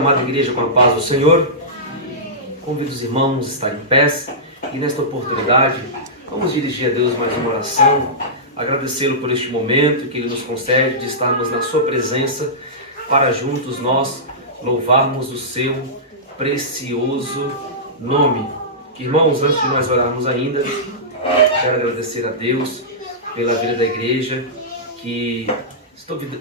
Amada igreja, com a paz do Senhor, convido os irmãos a estarem em pé e nesta oportunidade vamos dirigir a Deus mais uma oração, agradecê-lo por este momento que Ele nos concede de estarmos na Sua presença para juntos nós louvarmos o Seu precioso nome. Que, irmãos, antes de nós orarmos ainda, quero agradecer a Deus pela vida da igreja que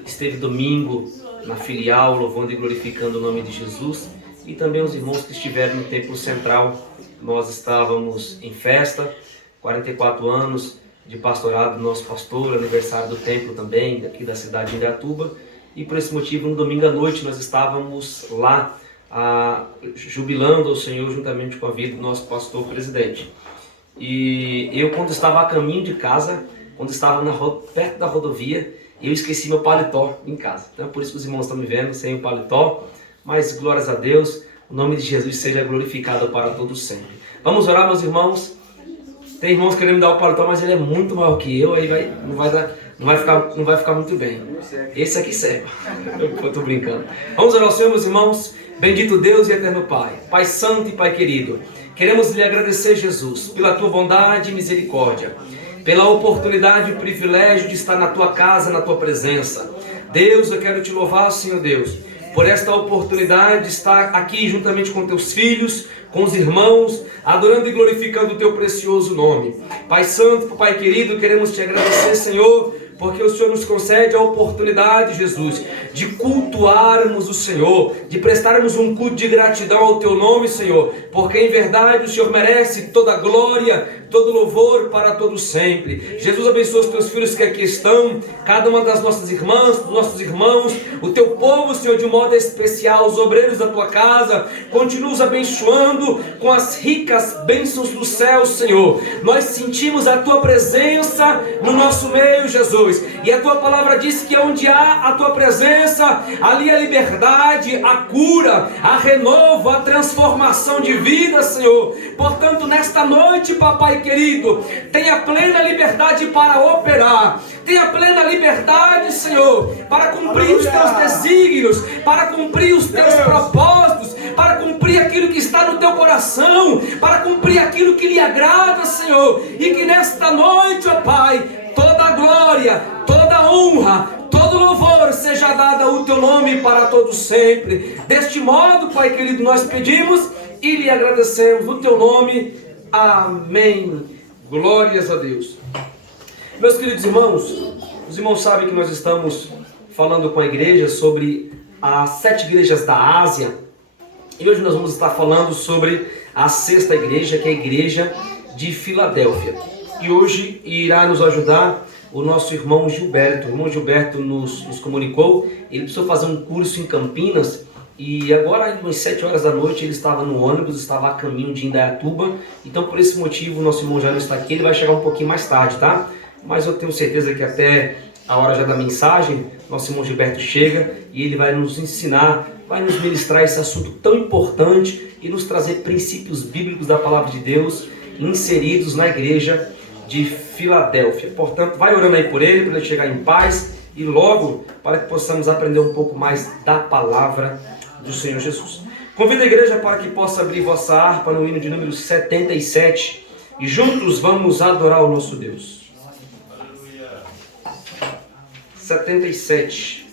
esteve domingo na filial, louvando e glorificando o nome de Jesus, e também os irmãos que estiveram no templo central. Nós estávamos em festa, 44 anos de pastorado do nosso pastor, aniversário do templo também, daqui da cidade de Indaiatuba, e por esse motivo, no domingo à noite, nós estávamos lá jubilando ao Senhor juntamente com a vida do nosso pastor presidente. E eu, quando estava a caminho de casa, quando estava perto da rodovia, eu esqueci meu paletó em casa. Então é por isso que os irmãos estão me vendo sem o paletó. Mas glórias a Deus, o nome de Jesus seja glorificado para todos sempre. Vamos orar, meus irmãos. Tem irmãos querendo me dar o paletó, mas ele é muito maior que eu, aí não vai ficar muito bem. Esse aqui serve. Eu estou brincando. Vamos orar ao Senhor, meus irmãos. Bendito Deus e eterno Pai, Pai santo e Pai querido, queremos lhe agradecer, Jesus, pela tua bondade e misericórdia, pela oportunidade e o privilégio de estar na tua casa, na tua presença. Deus, eu quero te louvar, Senhor Deus, por esta oportunidade de estar aqui juntamente com teus filhos, com os irmãos, adorando e glorificando o teu precioso nome. Pai santo, Pai querido, queremos te agradecer, Senhor, porque o Senhor nos concede a oportunidade, Jesus, de cultuarmos o Senhor, de prestarmos um culto de gratidão ao teu nome, Senhor, porque em verdade o Senhor merece toda a glória, todo louvor para todos sempre. Jesus, abençoa os teus filhos que aqui estão, cada uma das nossas irmãs, dos nossos irmãos, o teu povo, Senhor, de modo especial, os obreiros da tua casa, continua os abençoando com as ricas bênçãos do céu, Senhor. Nós sentimos a tua presença no nosso meio, Jesus, e a tua palavra diz que onde há a tua presença, ali a liberdade, a cura, a renovo, a transformação de vida, Senhor. Portanto, nesta noite, papai querido, tenha plena liberdade para operar, tenha plena liberdade, Senhor, para cumprir os teus desígnios, para cumprir os teus propósitos, para cumprir aquilo que está no teu coração, para cumprir aquilo que lhe agrada, Senhor, e que nesta noite, ó Pai, toda a glória, toda a honra, todo louvor seja dado ao teu nome para todos sempre. Deste modo, Pai querido, nós pedimos e lhe agradecemos no teu nome. Amém. Glórias a Deus. Meus queridos irmãos, os irmãos sabem que nós estamos falando com a igreja sobre as 7 igrejas da Ásia. E hoje nós vamos estar falando sobre a 6ª igreja, que é a igreja de Filadélfia. E hoje irá nos ajudar o nosso irmão Gilberto. O irmão Gilberto nos comunicou, ele precisou fazer um curso em Campinas, e agora, às 7 horas da noite, ele estava no ônibus, estava a caminho de Indaiatuba. Então, por esse motivo, o nosso irmão já não está aqui, ele vai chegar um pouquinho mais tarde, tá? Mas eu tenho certeza que até a hora já da mensagem, nosso irmão Gilberto chega e ele vai nos ensinar, vai nos ministrar esse assunto tão importante e nos trazer princípios bíblicos da palavra de Deus inseridos na igreja de Filadélfia. Portanto, vai orando aí por ele, para ele chegar em paz e logo para que possamos aprender um pouco mais da palavra do Senhor Jesus. Convido a igreja para que possa abrir vossa harpa no hino de número 77 e juntos vamos adorar o nosso Deus. 77.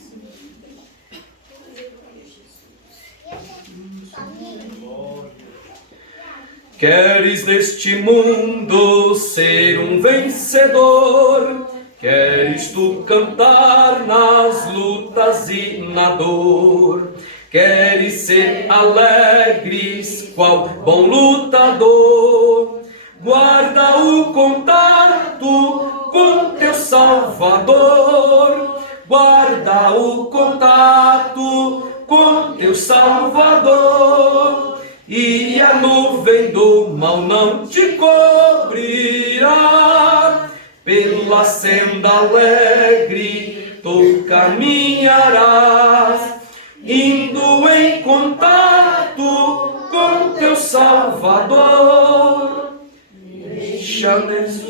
Queres neste mundo ser um vencedor? Queres tu cantar nas lutas e na dor? Queres ser alegres, qual bom lutador? Guarda o contato com teu Salvador. Guarda o contato com teu Salvador. E a nuvem do mal não te cobrirá. Pela senda alegre tu caminharás, indo em contato com teu Salvador. Deixa neste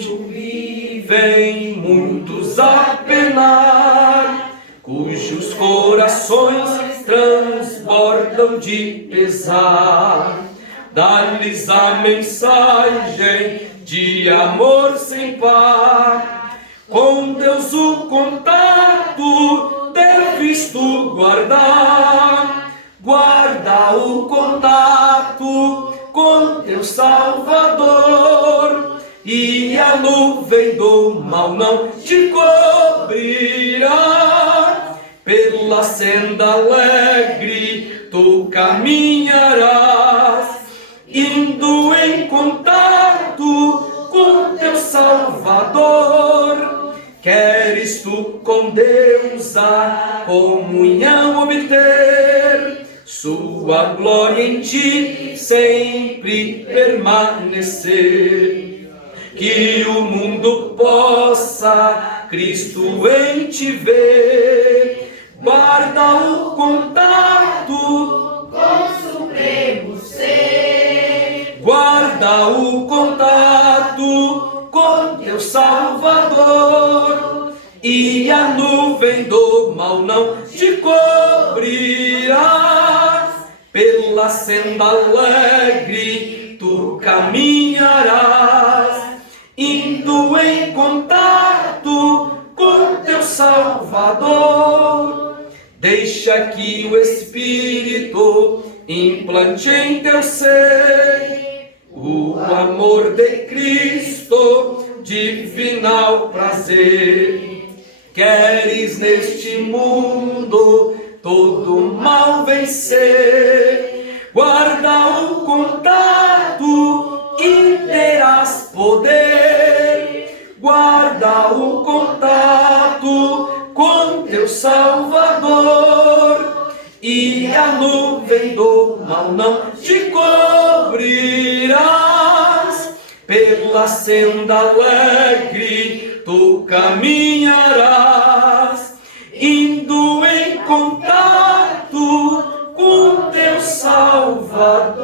vivem muitos a penar, cujos corações transbordam de pesar. Dá-lhes a mensagem de amor sem par. Com Deus o contato deves tu guardar. Guarda o contato com teu Salvador, e a nuvem do mal não te cobrirá. Pela senda alegre tu caminharás, indo em contato com teu Salvador. Queres tu com Deus a comunhão obter, sua glória em ti sempre permanecer. Que o mundo possa Cristo em ti ver. Guarda o contato com o Supremo Ser. Guarda o contato com teu Salvador, e a nuvem do mal não te cobrirá. Pela senda alegre tu caminharás, indo em contato com teu Salvador. Deixa que o Espírito implante em teu ser o amor de Cristo, divinal prazer. Queres neste mundo todo mal vencer, guarda o contato e terás poder. Guarda o contato com teu Salvador, e a nuvem do mal não te cobrirás. Pela senda alegre tu caminharás, indo em contato com teu Salvador.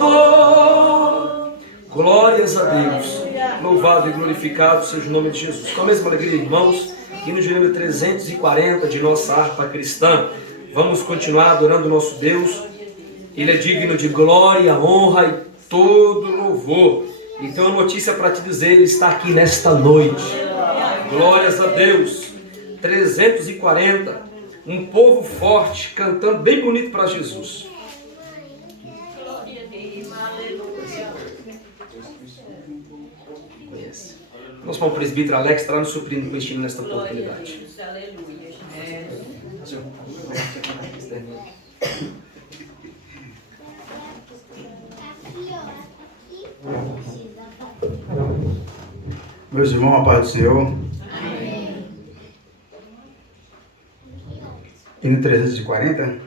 Glórias a Deus. Louvado e glorificado seja o nome de Jesus. Com a mesma alegria, irmãos, hino de número 340 de nossa harpa cristã, vamos continuar adorando o nosso Deus. Ele é digno de glória, honra e todo louvor. Então, a notícia para te dizer, ele está aqui nesta noite. Glórias a Deus. 340, um povo forte, cantando bem bonito para Jesus. Glória a Deus, aleluia. Nosso irmão presbítero Alex estará nos suprindo com este hino nesta oportunidade. Aleluia. Meus irmãos, a paz do Senhor. Amém. Hino 340.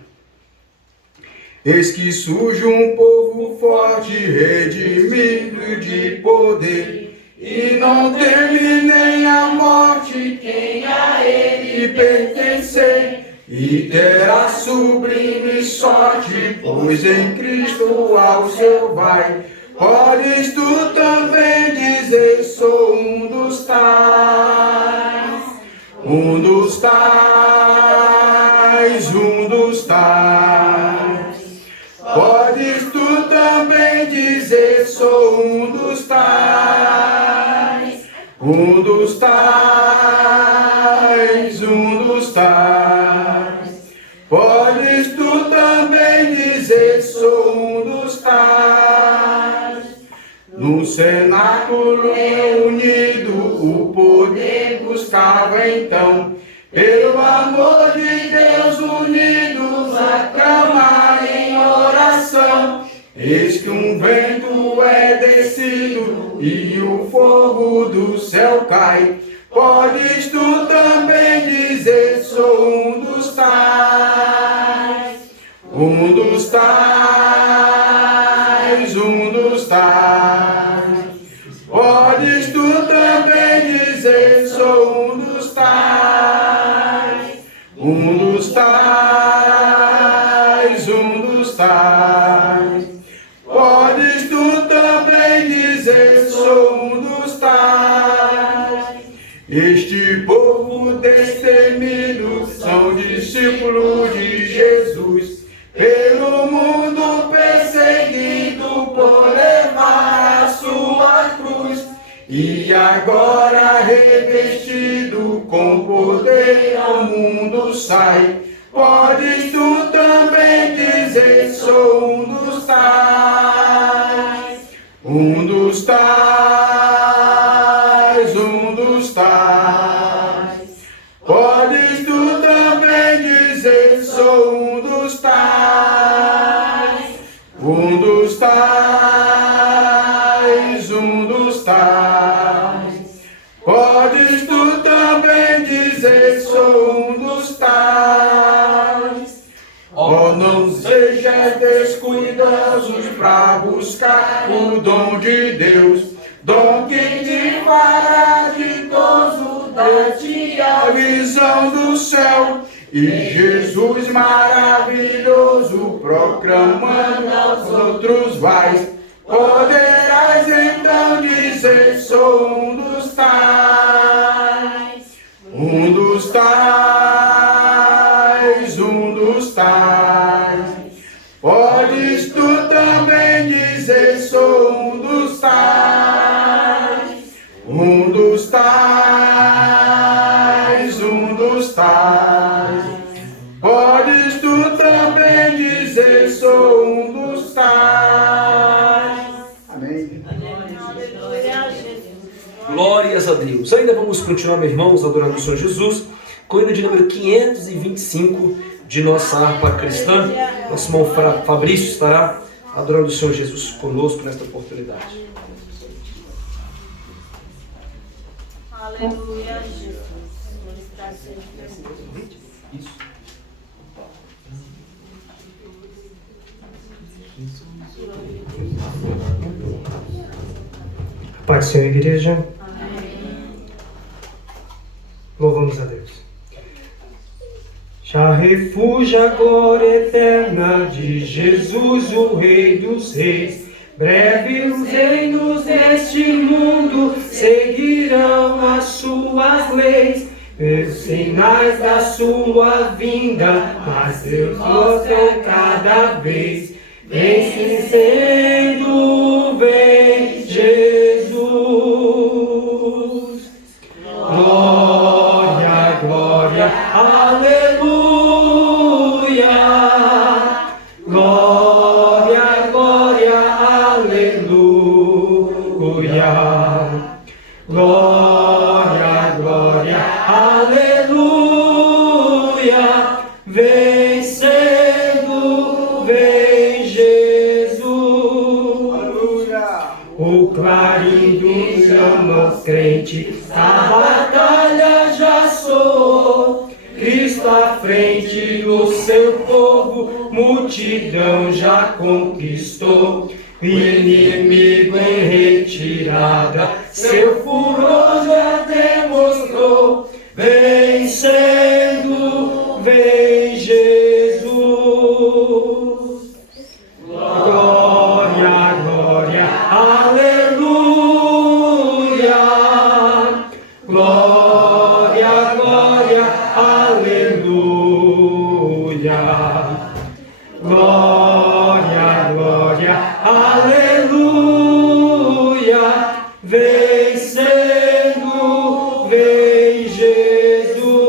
Eis que surge um povo forte, redimido de poder, e não teme nem a morte quem a ele pertencer, e terá sublime sorte, pois em Cristo ao céu vai. Podes tu também dizer, sou um dos tais, um dos tais, um dos tais. Podes tu também dizer, sou um dos tais, um dos tais, um dos tais. Podes tu também dizer, sou um dos tais. No cenáculo reunido, o poder buscava então, pelo amor de Deus unidos, a clamar em oração. Eis que um vento é descido e o fogo do céu cai. Podes tu também dizer, sou um dos tais, um dos tais, um dos tais. Podes tu também dizer, sou um dos tais, um dos tais, um dos tais. Podes tu também dizer, sou um dos tais. Este povo destemido são discípulos de Jesus, e agora revestido com poder ao mundo sai. Podes tu também dizer, sou um dos tais, um dos tais, um dos tais. Podes tu também dizer, sou um dos tais, um dos tais, um dos tais. Podes tu também dizer, sou um dos tais. Oh, não sejais descuidosos para buscar o dom de Deus, dom que te fará ditoso, dá-te a visão do céu. E Jesus maravilhoso, proclamando aos outros vais, poderás então dizer, sou um dos tais, um dos tais, um dos tais. Podes tu também dizer, sou um dos tais, um dos tais, um dos tais. Podes tu também dizer, sou um dos tais. Amém. Glórias a Deus. Ainda vamos continuar, meus irmãos, adorando o Senhor Jesus, com o hino de número 525 de nossa harpa cristã. Nosso irmão Fabrício estará adorando o Senhor Jesus conosco nesta oportunidade. Aleluia, Jesus. Senhor está sempre presente. Isso. Paz do Senhor, igreja. Amém. Louvamos a Deus. Já refúgio a glória eterna de Jesus, o Rei dos Reis. Breve os reinos deste mundo seguirão as suas leis. Pelos sinais da sua vinda, mas Deus mostra cada vez. Vem vencendo, vem Jesus. Glória, glória, aleluia. Glória, glória, aleluia. Glória, glória, aleluia. Vencendo, vem Jesus. O clarim do chama crente, a batalha já soou. Cristo à frente do seu povo, multidão já conquistou. O inimigo em retirada, seu furor já demonstrou. Vencendo, vem Jesus. Glória, glória, aleluia. Glória, glória, aleluia. Glória, glória, aleluia. Vencendo, vem Jesus.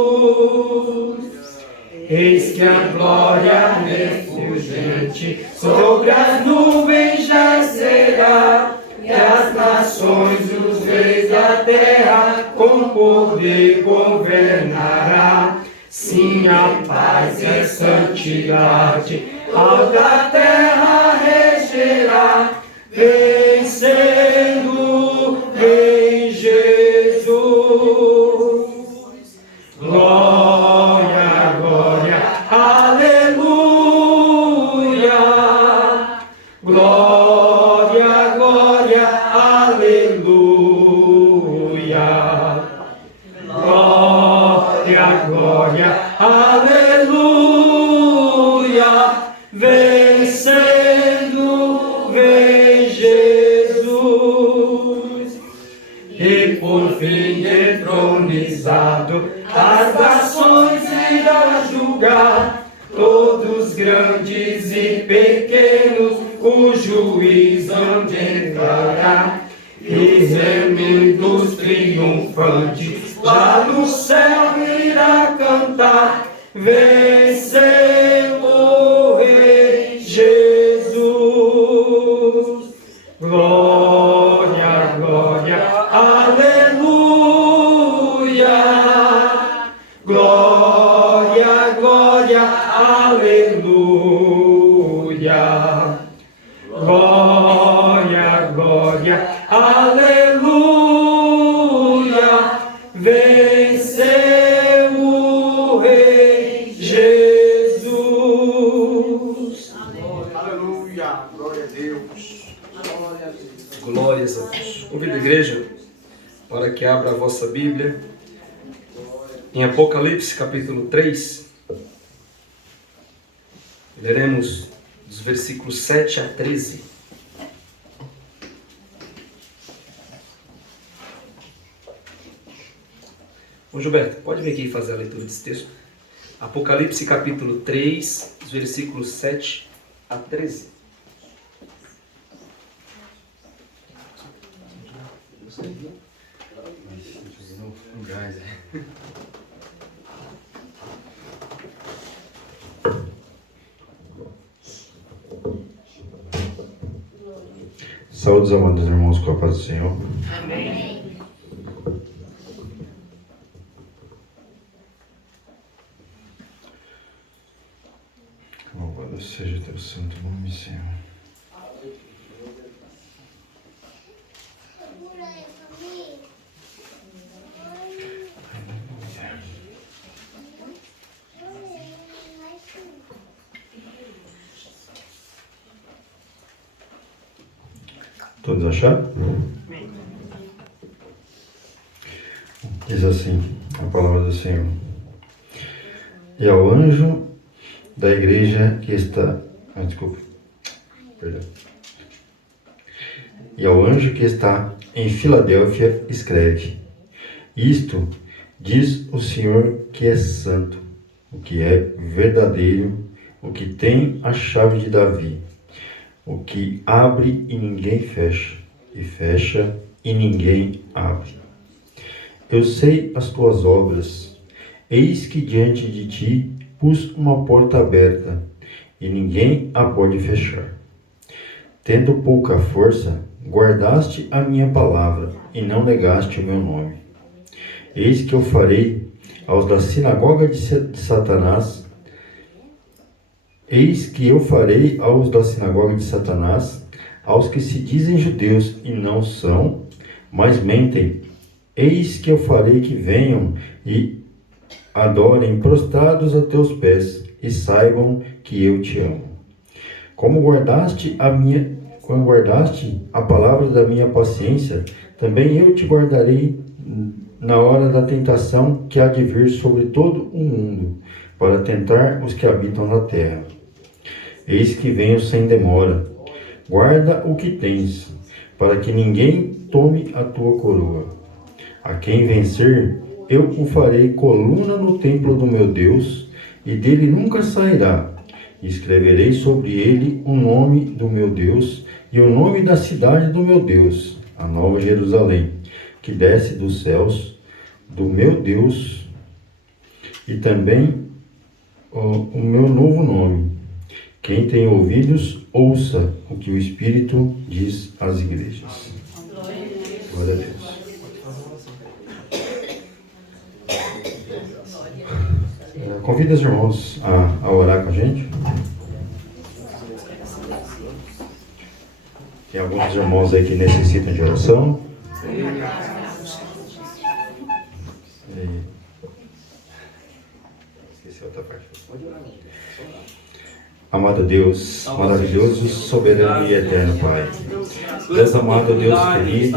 Eis que a glória refulgente sobre as nuvens já será, e as nações, os reis da terra, com poder governará. Sim, a paz e a santidade ao da terra regerá. Vencendo, vem Jesus. Glória, glória, aleluia. Glória, glória, aleluia. Glória, glória, aleluia. Vencendo, vem Jesus. E por fim entronizado, as nações irá julgar, todos grandes e pequenos, o juiz hão de encarar. e remidos triunfantes, lá no céu irá cantar, venceu o Rei Jesus. Glória, glória, aleluia. Glória, glória, aleluia. Glória, glória, aleluia. Venceu o Rei Jesus. Aleluia. Glória a Deus. Glórias a Deus. Convido a igreja para que abra a vossa Bíblia em Apocalipse capítulo 3. Leremos dos versículos 7 a 13. Ô Gilberto, pode vir aqui fazer a leitura desse texto? Apocalipse capítulo 3, dos versículos 7 a 13. Saúdes, amados irmãos, com a paz do Senhor. Amém. Louvado seja teu santo nome, Senhor. Todos acharam? Diz assim a palavra do Senhor. E ao anjo da igreja que está... E ao anjo que está em Filadélfia escreve: Isto diz o Senhor que é santo, o que é verdadeiro, o que tem a chave de Davi, o que abre e ninguém fecha, e fecha e ninguém abre. Eu sei as tuas obras, eis que diante de ti pus uma porta aberta, e ninguém a pode fechar. Tendo pouca força, guardaste a minha palavra, e não negaste o meu nome. Eis que eu farei aos da sinagoga de Satanás, Eis que eu farei aos da sinagoga de Satanás, aos que se dizem judeus e não são, mas mentem. Eis que eu farei que venham e adorem prostrados a teus pés, e saibam que eu te amo. Como guardaste a palavra da minha paciência, também eu te guardarei na hora da tentação que há de vir sobre todo o mundo, para tentar os que habitam na terra. Eis que venho sem demora. Guarda o que tens, para que ninguém tome a tua coroa. A quem vencer, eu o farei coluna no templo do meu Deus, e dele nunca sairá. Escreverei sobre ele o nome do meu Deus e o nome da cidade do meu Deus, a nova Jerusalém, que desce dos céus, do meu Deus, e também o meu novo nome. Quem tem ouvidos, ouça o que o Espírito diz às igrejas. Glória a Deus. Convida os irmãos a orar com a gente. Tem alguns irmãos aí que necessitam de oração. Esqueci outra parte. Amado Deus, maravilhoso, soberano e eterno Pai. Deus amado, Deus querido,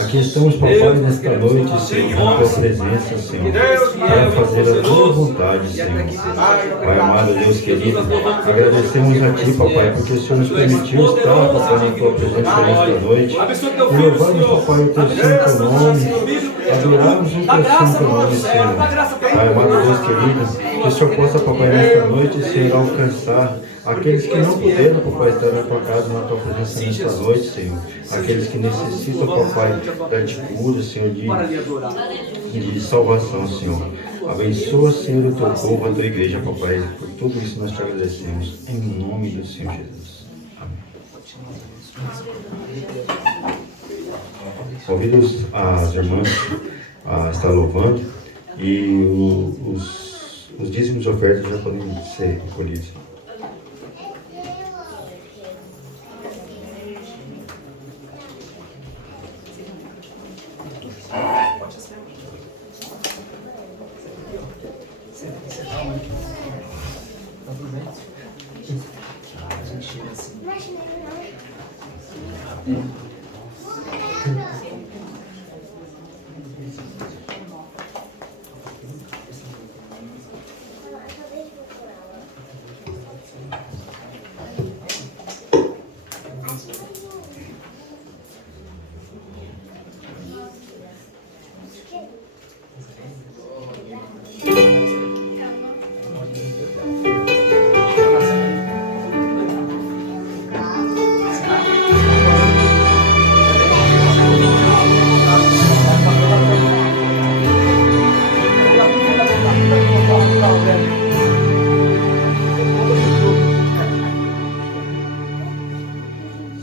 aqui estamos, papai, nesta noite, Senhor, na tua presença, Senhor. para fazer a tua vontade, Senhor. Pai amado, Deus querido, agradecemos a Ti, papai, porque o Senhor nos permitiu estar, papai, na Tua presença nesta noite. E louvamos, papai, o Teu santo nome. Adoramos o Teu santo nome, Senhor. Pai amado, Deus querido, que o Senhor possa, papai, nesta noite, Senhor, alcançar aqueles que não puderam, papai, estar na Tua casa, na Tua presença nesta noite, Senhor. Aqueles que necessitam, papai, de cura, Senhor, de salvação, Senhor. Abençoa, Senhor, o Teu povo, a Tua igreja, papai. Por tudo isso nós te agradecemos. Em nome do Senhor Jesus. Amém. Convido as irmãs a estar louvando e os dízimos e ofertas já podem ser recolhidos.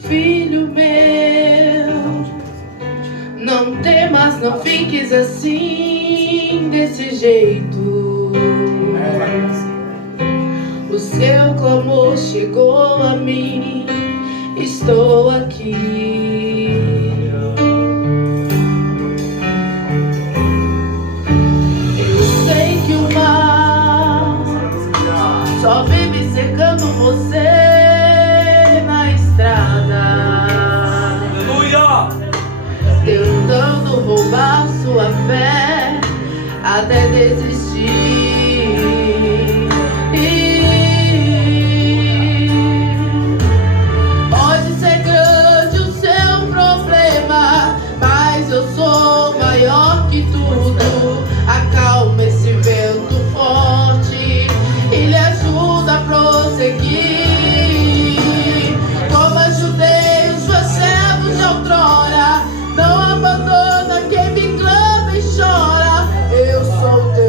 Filho meu, não temas, não fiques assim, desse jeito. O seu clamor chegou a mim, estou aqui. Eu sei que o mar só vive secando você na estrada, tentando roubar sua fé até desistir. Pode ser grande o seu problema, mas eu sou maior que tudo. Acalma esse vento forte e lhe ajuda a prosseguir. Como ajudei os meus servos de outrora, não abandona quem me clama e chora. Eu sou teu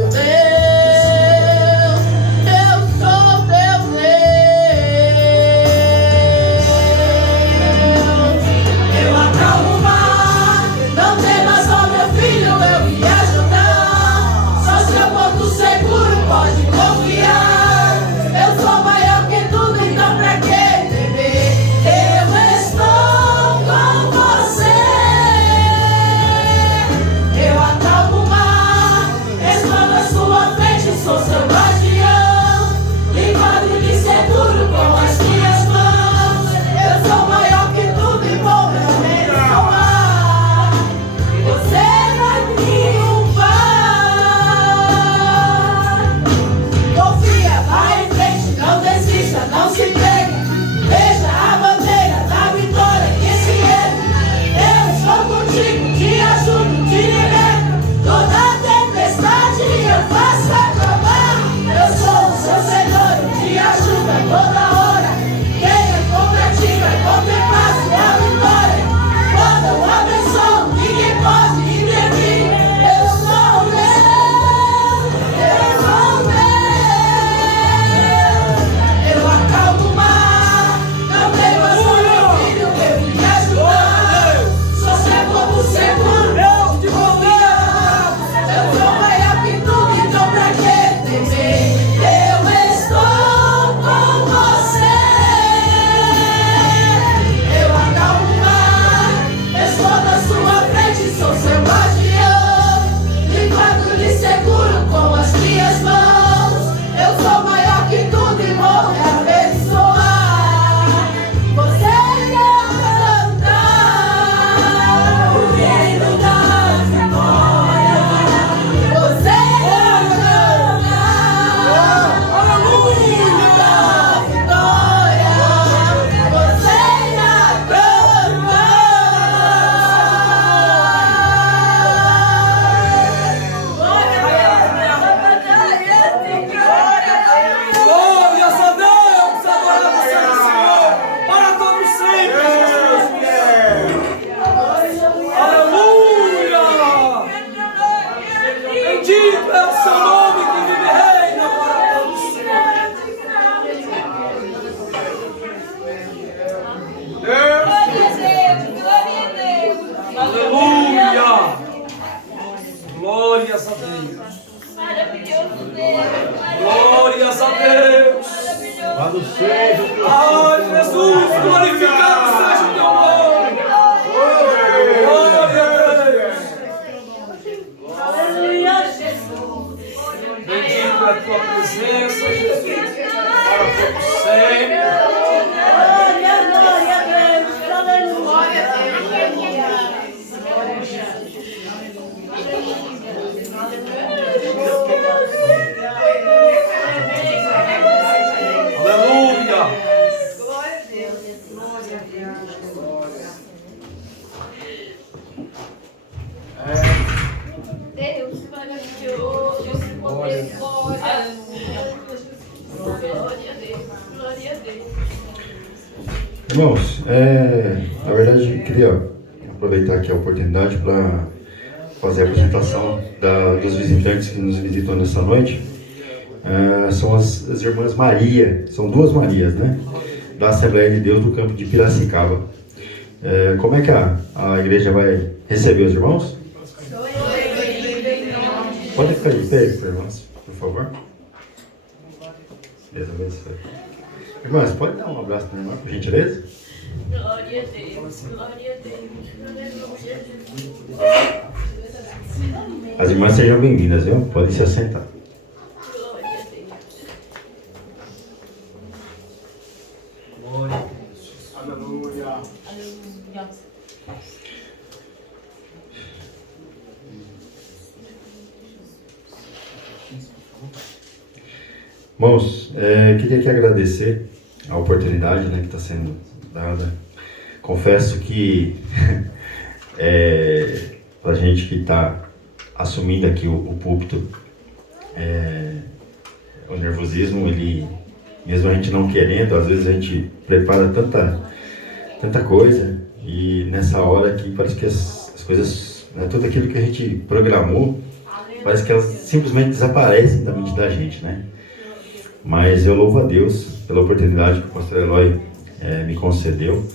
Deus maravilhoso, poder, glória. Glória a Deus, glória a Deus. Irmãos, na verdade eu queria aproveitar aqui a oportunidade para fazer a apresentação dos visitantes que nos visitam nessa noite. São as irmãs Maria, são duas Marias, né? Da Assembleia de Deus do campo de Piracicaba. Como é que a igreja vai receber os irmãos? Pode ficar de pé, irmãs, por favor. Deus abençoe. Irmãs, pode dar um abraço para a irmã, por gentileza? Glória a Deus, glória a Deus, aleluia. As irmãs sejam bem-vindas, viu? Podem se assentar. Glória a Deus. Aleluia. Aleluia. Irmãos, queria aqui agradecer a oportunidade, né, que está sendo dada. Confesso que para a gente que está assumindo aqui o púlpito, o nervosismo, ele, mesmo a gente não querendo, às vezes a gente prepara tanta coisa e nessa hora aqui parece que as coisas, né, tudo aquilo que a gente programou, parece que elas simplesmente desaparecem da mente da gente, né? Mas eu louvo a Deus pela oportunidade que o pastor Eloy me concedeu,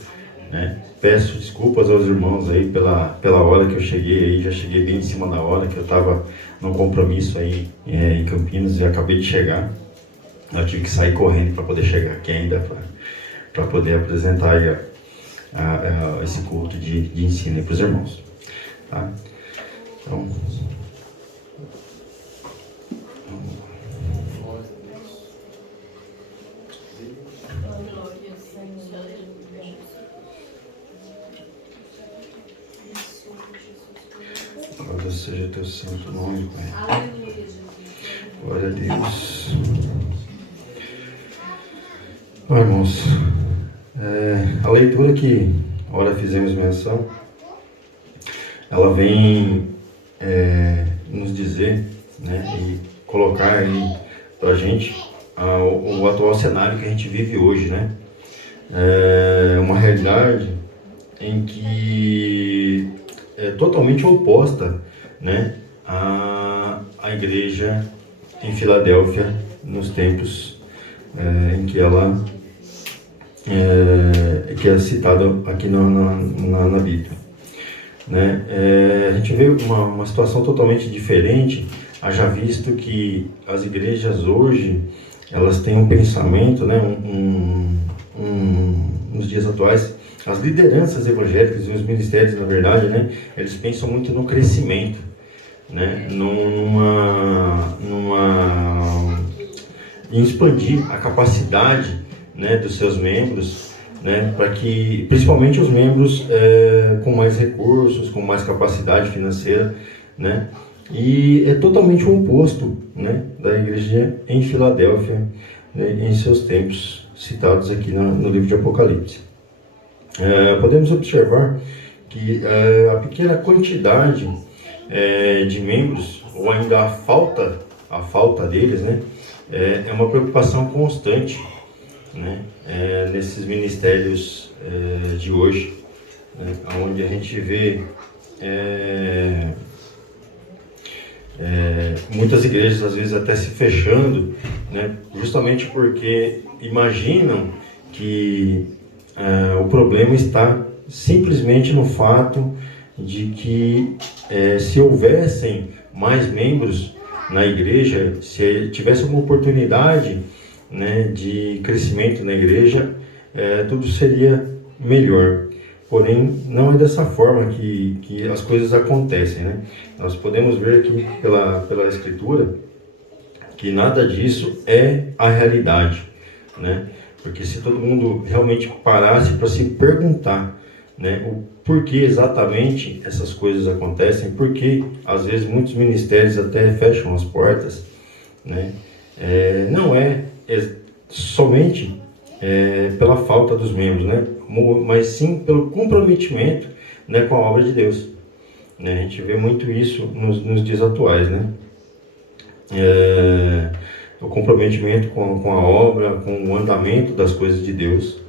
né? Peço desculpas aos irmãos aí pela hora que eu cheguei aí, já cheguei bem em cima da hora, que eu estava num compromisso aí em Campinas e acabei de chegar. Eu tive que sair correndo para poder chegar aqui ainda, para poder apresentar aí esse culto de ensino para os irmãos. Tá? Então, louvado seja teu santo nome, Pai. Glória a Deus. Bom, irmãos, a leitura que agora fizemos menção, ela vem nos dizer, né, e colocar aí pra gente o atual cenário que a gente vive hoje, né? Uma realidade em que é totalmente oposta, né, à igreja em Filadélfia nos tempos em que ela que é citado aqui na Bíblia, né? A gente vê uma situação totalmente diferente, haja visto que as igrejas hoje elas têm um pensamento, né, nos dias atuais, as lideranças evangélicas e os ministérios, na verdade, né, eles pensam muito no crescimento, né, em expandir a capacidade, né, dos seus membros, né, para que, principalmente os membros com mais recursos, com mais capacidade financeira, né, e é totalmente o oposto, né, da igreja em Filadélfia, né, em seus tempos, citados aqui no livro de Apocalipse. Podemos observar que a pequena quantidade de membros, ou ainda a falta deles, né, é uma preocupação constante, né, nesses ministérios de hoje, né, onde a gente vê muitas igrejas às vezes até se fechando, né, justamente porque imaginam que o problema está simplesmente no fato de que se houvessem mais membros na igreja, se tivesse uma oportunidade, né, de crescimento na igreja, tudo seria melhor. Porém, não é dessa forma que as coisas acontecem, né? Nós podemos ver aqui pela Escritura que nada disso é a realidade, né? Porque se todo mundo realmente parasse para se perguntar, né, o porquê exatamente essas coisas acontecem, porque às vezes muitos ministérios até fecham as portas, né? Não é somente pela falta dos membros, né? mas sim pelo comprometimento, né, com a obra de Deus. Né? A gente vê muito isso nos dias atuais, né? O comprometimento com a obra, com o andamento das coisas de Deus,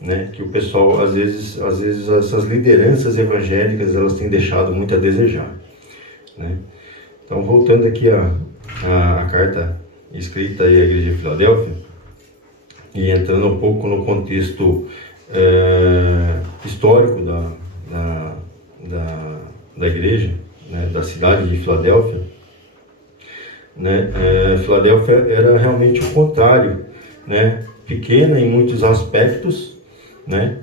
né? Que o pessoal, às vezes essas lideranças evangélicas, elas têm deixado muito a desejar, né? Então, voltando aqui a carta escrita aí à Igreja de Filadélfia, e entrando um pouco no contexto histórico da igreja, né, da cidade de Filadélfia, né, Filadélfia era realmente o contrário, né, pequena em muitos aspectos, né,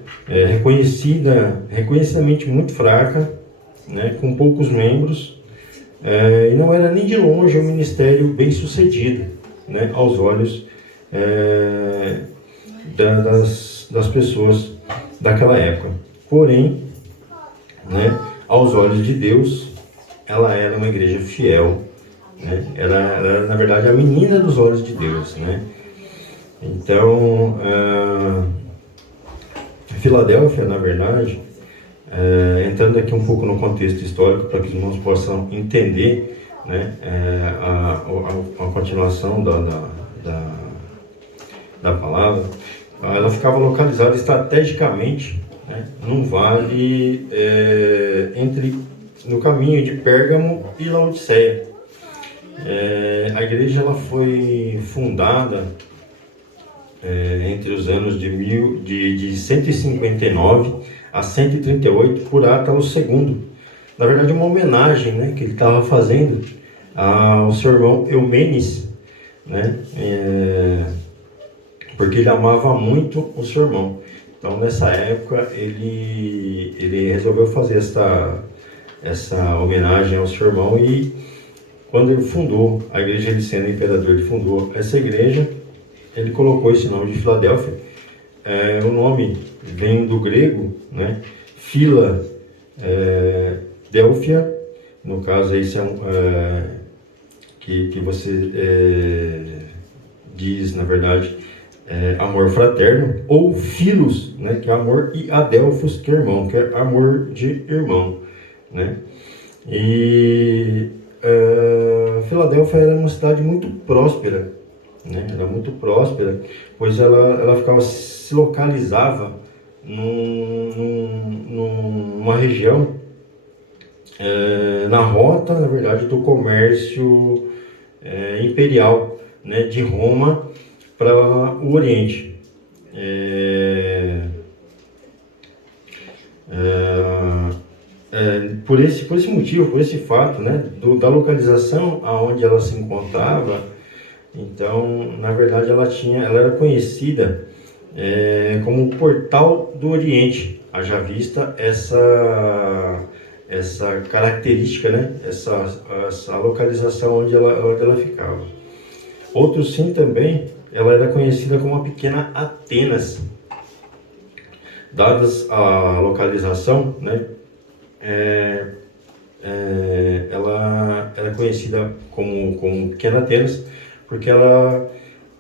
reconhecidamente muito fraca, né, com poucos membros, e não era nem de longe um ministério bem sucedido, né, aos olhos das pessoas daquela época. Porém, né, aos olhos de Deus, ela era uma igreja fiel, né? Era, na verdade, a menina dos olhos de Deus, né? Então, Filadélfia, na verdade, entrando aqui um pouco no contexto histórico, para que os irmãos possam entender, né, a continuação da palavra, ela ficava localizada estrategicamente, né, num vale no caminho de Pérgamo e Laodiceia. A igreja ela foi fundada entre os anos de 159 a 138 por Átalo II. Na verdade, uma homenagem, né, que ele estava fazendo ao seu irmão Eumenes, né, porque ele amava muito o seu irmão. Então, nessa época, ele resolveu fazer essa homenagem ao seu irmão, e quando ele fundou a igreja, ele sendo imperador, ele fundou essa igreja, ele colocou esse nome de Filadélfia. O nome vem do grego, né, Philadelphia, no caso aí que você diz, na verdade, amor fraterno, ou philos, né, que é amor, e adelphos, que é irmão, que é amor de irmão, né? E Filadélfia era uma cidade muito próspera, né? Era muito próspera, pois ela se localizava numa região, na rota, na verdade, do comércio imperial, né, de Roma para o Oriente. Por esse motivo, por esse fato, né, da localização aonde ela se encontrava, então, na verdade, ela era conhecida como o Portal do Oriente, haja vista essa característica, né, essa localização onde ela ficava. Outro sim também, ela era conhecida como a pequena Atenas. Dadas a localização, né, ela era conhecida como pequena Atenas, porque ela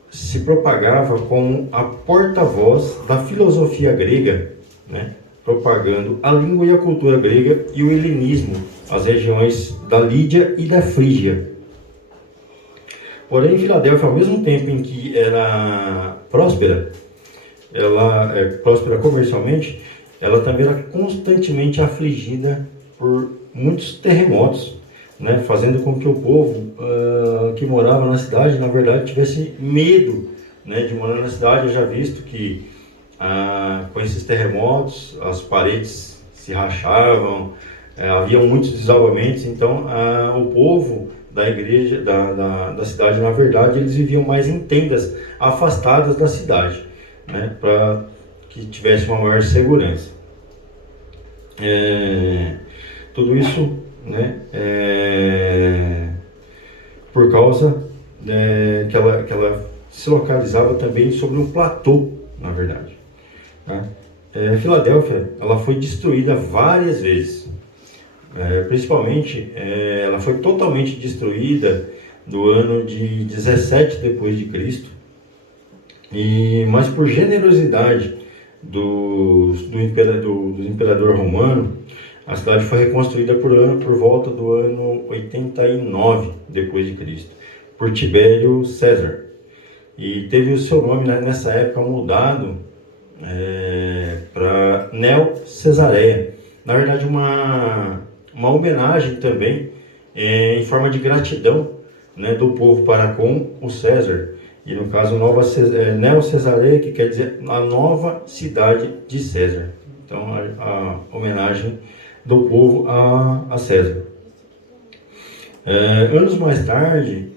se propagava como a porta-voz da filosofia grega, né, propagando a língua e a cultura grega e o helenismo, as regiões da Lídia e da Frígia. Porém, Filadélfia, ao mesmo tempo em que era próspera, próspera comercialmente, ela também era constantemente afligida por muitos terremotos, né, fazendo com que o povo que morava na cidade, na verdade, tivesse medo, né, de morar na cidade, já visto que com esses terremotos as paredes se rachavam, havia muitos desabamentos. Então o povo da igreja, da cidade, na verdade, eles viviam mais em tendas afastadas da cidade, né, para que tivesse uma maior segurança. Tudo isso, né, por causa que ela se localizava também sobre um platô, na verdade, né? Filadélfia, ela foi destruída várias vezes, principalmente ela foi totalmente destruída no ano de 17 depois de Cristo, mas por generosidade dos imperador romano, a cidade foi reconstruída por volta do ano 89 depois de Cristo, por Tibério César. E teve o seu nome nessa época mudado para Neo Cesareia. Na verdade, uma homenagem também em forma de gratidão, né, do povo para com o César. E no caso, Neo Cesareia, que quer dizer a nova cidade de César. Então, a homenagem do povo a César. Anos mais tarde,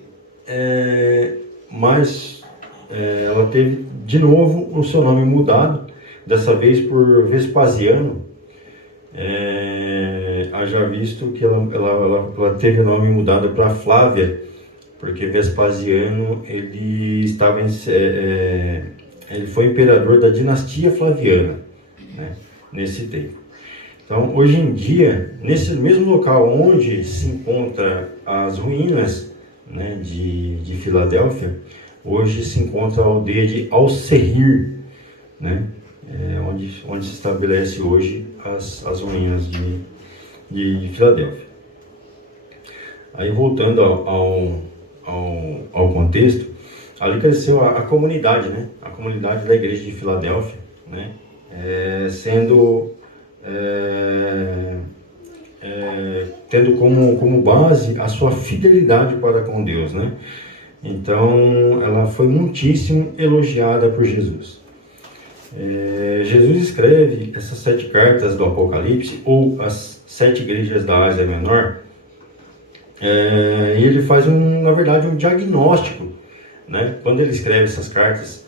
ela teve de novo o seu nome mudado, dessa vez por Vespasiano. Haja visto que ela teve o nome mudado para Flávia, porque Vespasiano ele foi imperador da dinastia Flaviana, né, nesse tempo. Então, hoje em dia, nesse mesmo local onde se encontra as ruínas, né, de Filadélfia, hoje se encontra a aldeia de Al-Sehir, né, onde se estabelece hoje as ruínas de Filadélfia. Aí, voltando ao contexto, ali cresceu a comunidade, né, a comunidade da igreja de Filadélfia, né, tendo como base a sua fidelidade para com Deus, né? Então, ela foi muitíssimo elogiada por Jesus. Jesus escreve essas 7 cartas do Apocalipse, ou as 7 igrejas da Ásia Menor, e ele faz, na verdade, um diagnóstico, né? Quando ele escreve essas cartas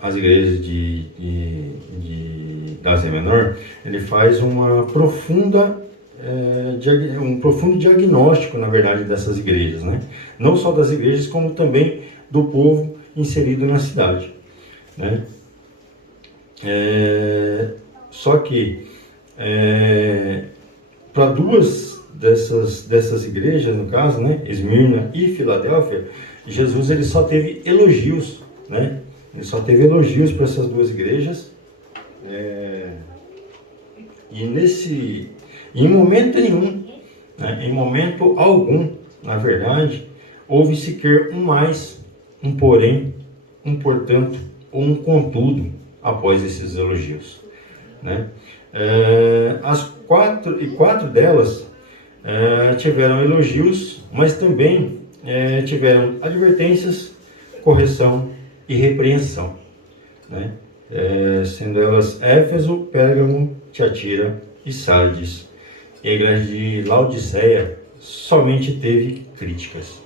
às igrejas da Ásia Menor, ele faz um profundo diagnóstico, na verdade, dessas igrejas, né? Não só das igrejas, como também do povo inserido na cidade, né? Só que para 2 dessas igrejas, no caso, né, Esmirna e Filadélfia, Jesus ele só teve elogios, né? Ele só teve elogios para essas 2 igrejas. E em momento nenhum, né, em momento algum, na verdade, houve sequer um mais, um porém, um portanto ou um contudo após esses elogios, né? As 4 delas tiveram elogios, mas também tiveram advertências, correção e repreensão, né? Sendo elas Éfeso, Pérgamo, Tiatira e Sardes. E a igreja de Laodiceia somente teve críticas.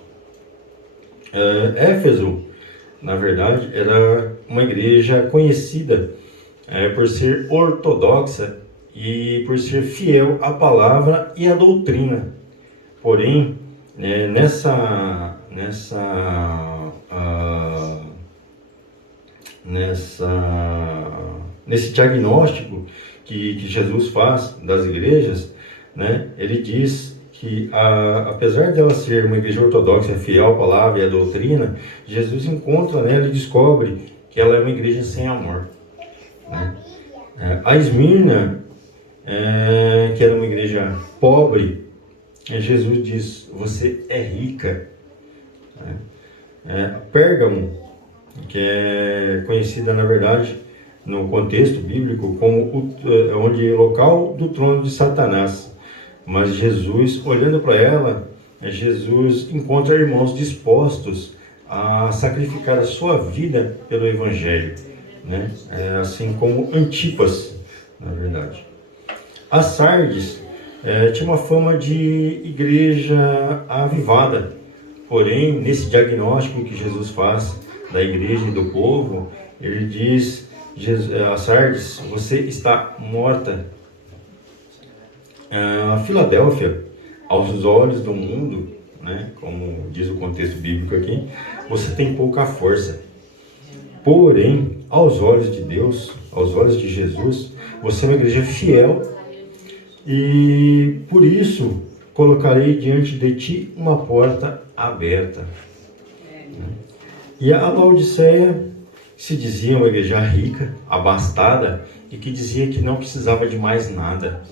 Éfeso, na verdade, era uma igreja conhecida por ser ortodoxa e por ser fiel à palavra e à doutrina. Porém, nesse diagnóstico que Jesus faz das igrejas, né, ele diz que apesar dela ser uma igreja ortodoxa, fiel à palavra e à doutrina, Jesus encontra nela e descobre que ela é uma igreja sem amor, né? A Esmirna, que era uma igreja pobre, Jesus diz: você é rica, né? Pérgamo, que é conhecida, na verdade, no contexto bíblico, como local do trono de Satanás. Mas Jesus, olhando para ela, Jesus encontra irmãos dispostos a sacrificar a sua vida pelo Evangelho, né? Assim como Antipas, na verdade. A Sardes tinha uma fama de igreja avivada, porém, nesse diagnóstico que Jesus faz da igreja e do povo, ele diz: a Sardes, você está morta. A Filadélfia, aos olhos do mundo, né, como diz o contexto bíblico aqui, você tem pouca força. Porém, aos olhos de Deus, aos olhos de Jesus, você é uma igreja fiel, e por isso colocarei diante de ti uma porta aberta. E a Laodiceia se dizia uma igreja rica, abastada, e que dizia que não precisava de mais nada.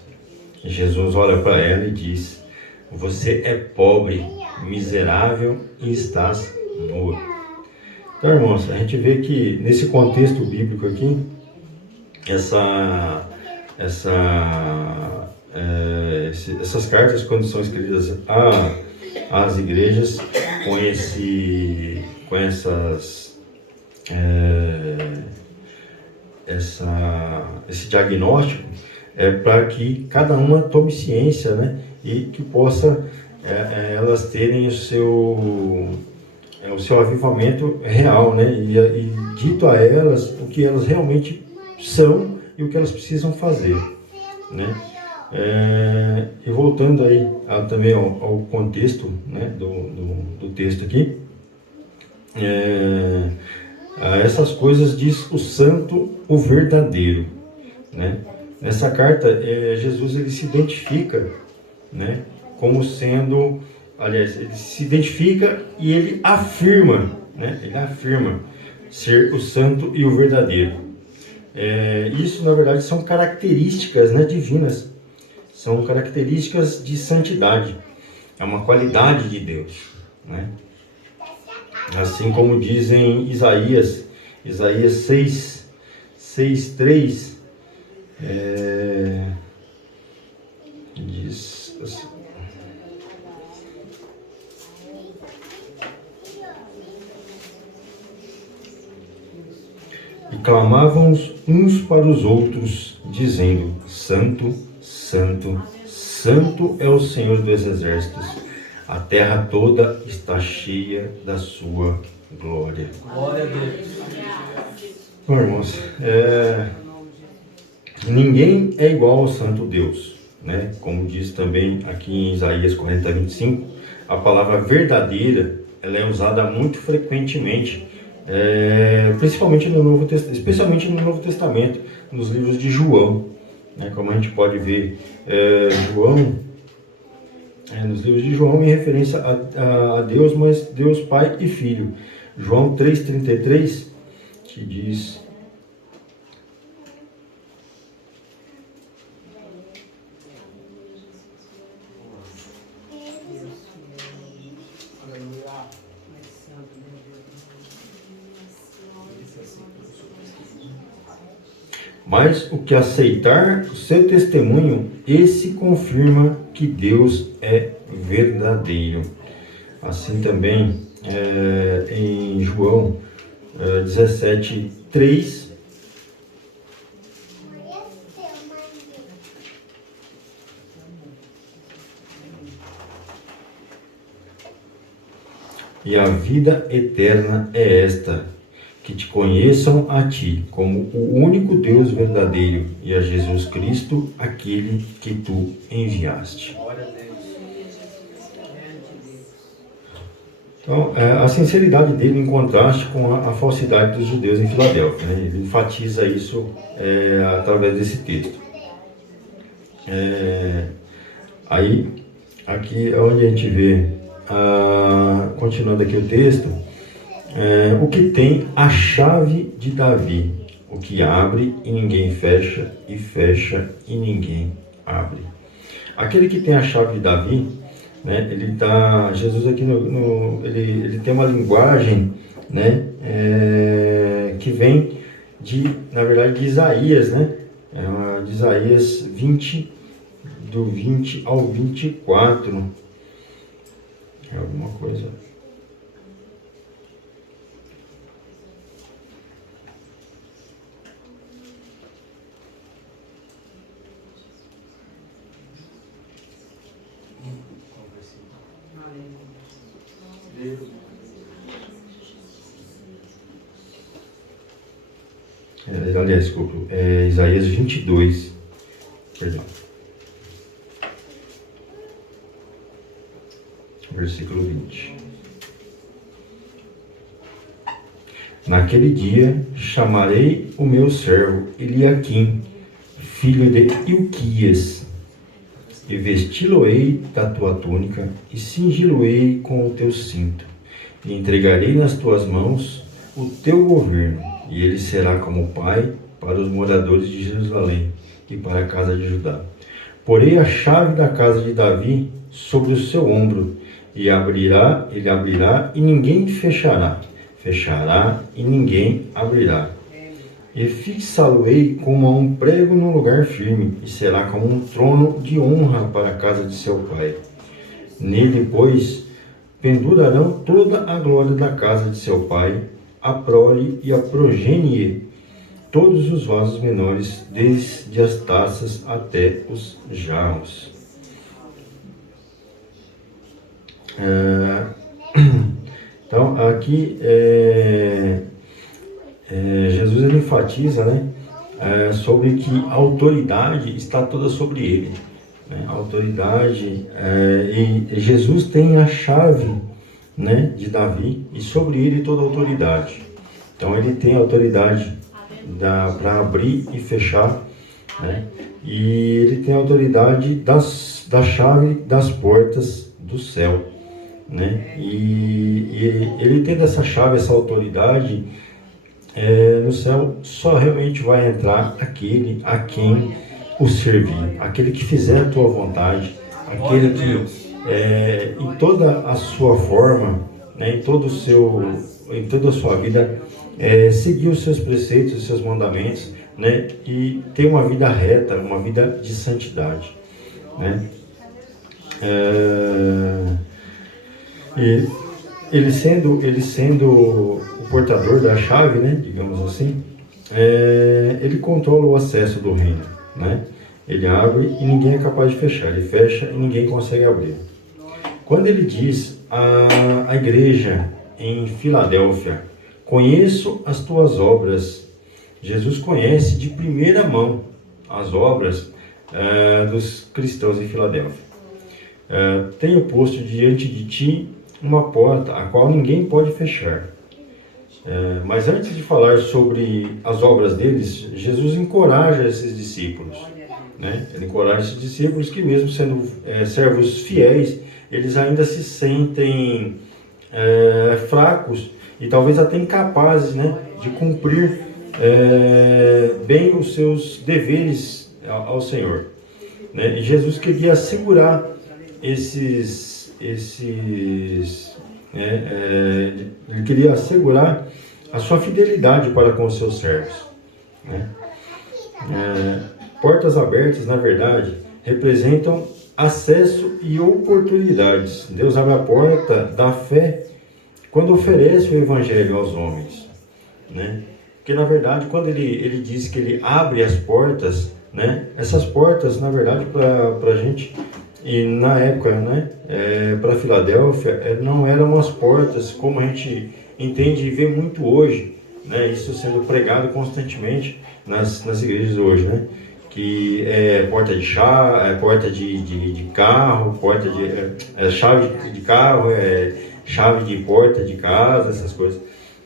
E Jesus olha para ela e diz: você é pobre, miserável e estás nua. Então, irmãos, a gente vê que nesse contexto bíblico aqui, essas cartas, quando são escritas às igrejas, com esse diagnóstico, é para que cada uma tome ciência, né? E que possa elas terem o seu avivamento real, né? E dito a elas o que elas realmente são e o que elas precisam fazer, né? E voltando aí também ao contexto, né, do texto aqui, essas coisas diz o santo, o verdadeiro, né? Nessa carta, Jesus ele se identifica, né, como sendo, aliás, ele se identifica e ele afirma, né? Ele afirma ser o santo e o verdadeiro. Isso, na verdade, são características, né, divinas, são características de santidade, é uma qualidade de Deus, né? Assim como dizem Isaías 6:3, diz assim: e clamavam uns para os outros, dizendo: Santo, Santo, Santo é o Senhor dos exércitos, a terra toda está cheia da sua glória. Glória a Deus. Bom, irmãos, ninguém é igual ao Santo Deus, né? Como diz também aqui em Isaías 40:25, a palavra verdadeira, ela é usada muito frequentemente, principalmente especialmente no Novo Testamento, nos livros de João, né? Como a gente pode ver, nos livros de João, em referência a Deus, mas Deus Pai e Filho. João 3:33, que diz: mas o que aceitar o seu testemunho, esse confirma que Deus é verdadeiro. Assim também em João 17:3, e a vida eterna é esta, que te conheçam a ti, como o único Deus verdadeiro, e a Jesus Cristo, aquele que tu enviaste. Então, a sinceridade dele em contraste com a falsidade dos judeus em Filadélfia, né? Ele enfatiza isso através desse texto. Aí, aqui é onde a gente vê, continuando aqui o texto, o que tem a chave de Davi, o que abre e ninguém fecha, e fecha e ninguém abre. Aquele que tem a chave de Davi, né, Jesus aqui ele tem uma linguagem, né, que vem na verdade de Isaías, né, de Isaías 20, do 20 ao 24, alguma coisa. Aliás, desculpa, Isaías 22, perdão, versículo 20. Naquele dia chamarei o meu servo Eliaquim, filho de Hilquias, e vesti-lo-ei da tua túnica, e cingi-lo-ei com o teu cinto, e entregarei nas tuas mãos o teu governo. e ele será como pai para os moradores de Jerusalém e para a casa de Judá. Porei a chave da casa de Davi sobre o seu ombro, e ele abrirá e ninguém fechará, fechará e ninguém abrirá. E fixá-lo-ei como a um prego num lugar firme, e será como um trono de honra para a casa de seu pai. Nele, pois, pendurarão toda a glória da casa de seu pai, a prole e a progenie, todos os vasos menores, desde as taças até os jarros. Então, aqui Jesus ele enfatiza, né, sobre que a autoridade está toda sobre ele. Né? A autoridade, e Jesus tem a chave, né, de Davi, e sobre ele toda a autoridade. Então ele tem a autoridade para abrir e fechar, né? E ele tem a autoridade da chave das portas do céu, né? E ele tendo essa chave, essa autoridade, no céu só realmente vai entrar aquele a quem o servir, aquele que fizer a tua vontade, aquele que em toda a sua forma, né, em toda a sua vida, seguir os seus preceitos, os seus mandamentos, né, e ter uma vida reta, uma vida de santidade, né? E ele sendo o portador da chave, né, digamos assim, ele controla o acesso do reino, né? Ele abre e ninguém é capaz de fechar, ele fecha e ninguém consegue abrir. Quando ele diz à igreja em Filadélfia, conheço as tuas obras, Jesus conhece de primeira mão as obras dos cristãos em Filadélfia. Tenho posto diante de ti uma porta a qual ninguém pode fechar. Mas antes de falar sobre as obras deles, Jesus encoraja esses discípulos, né? Ele encoraja esses discípulos que, mesmo sendo servos fiéis, eles ainda se sentem fracos e talvez até incapazes, né, de cumprir bem os seus deveres ao Senhor, né? E Jesus queria assegurar ele queria assegurar a sua fidelidade para com os seus servos, né? Portas abertas, na verdade, representam acesso e oportunidades. Deus abre a porta da fé quando oferece o evangelho aos homens, né? Porque, na verdade, quando ele diz que ele abre as portas, né, essas portas, na verdade, para a gente, e na época, né, para Filadélfia, não eram as portas como a gente entende e vê muito hoje, né, isso sendo pregado constantemente nas igrejas hoje, né, que é porta de chave, porta de carro, porta de chave de carro, chave de porta de casa, essas coisas.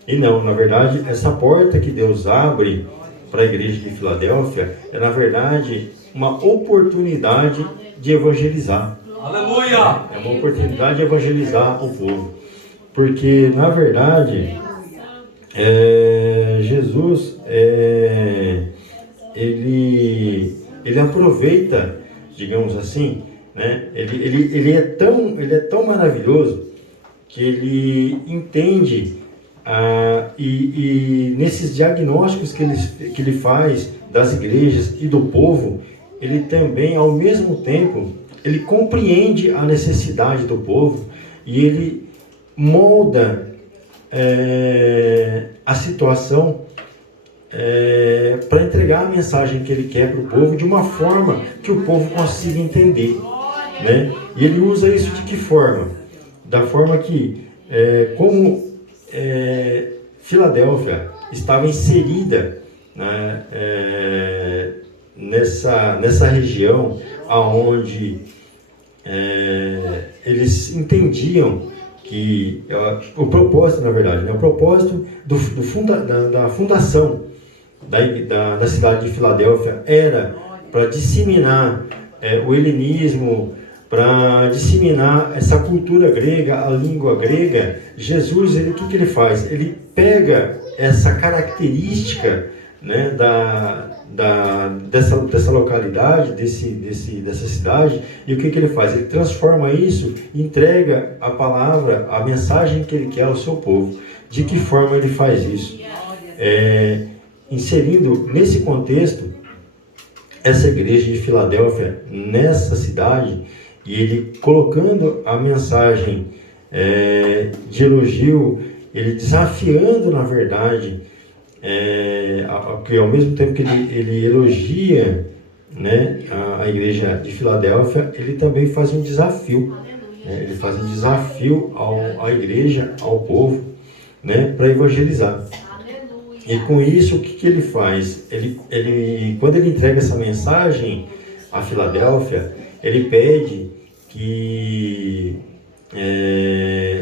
E não, na verdade, essa porta que Deus abre para a igreja de Filadélfia é, na verdade, uma oportunidade de evangelizar. Aleluia! É uma oportunidade de evangelizar o povo. Porque, na verdade, Jesus, ele aproveita, digamos assim, né? Ele é tão maravilhoso que ele entende e nesses diagnósticos que ele faz das igrejas e do povo, ele também, ao mesmo tempo, ele compreende a necessidade do povo e ele molda a situação para entregar a mensagem que ele quer para o povo de uma forma que o povo consiga entender, né? E ele usa isso de que forma? Da forma que, como Filadélfia estava inserida, né, nessa região aonde eles entendiam que o propósito, na verdade, né, o propósito da fundação da cidade de Filadélfia era para disseminar o helenismo, para disseminar essa cultura grega, a língua grega. Jesus, o que ele faz? Ele pega essa característica, né, dessa localidade, dessa cidade, e o que ele faz? Ele transforma isso, entrega a palavra, a mensagem que ele quer ao seu povo. De que forma ele faz isso? Inserindo nesse contexto essa igreja de Filadélfia nessa cidade, e ele colocando a mensagem de elogio, ele desafiando, na verdade, que ao mesmo tempo que ele elogia, né, a igreja de Filadélfia, ele também faz um desafio. Ele faz um desafio à igreja, ao povo, né, para evangelizar. E com isso, o que ele faz? Quando ele entrega essa mensagem a Filadélfia, ele pede que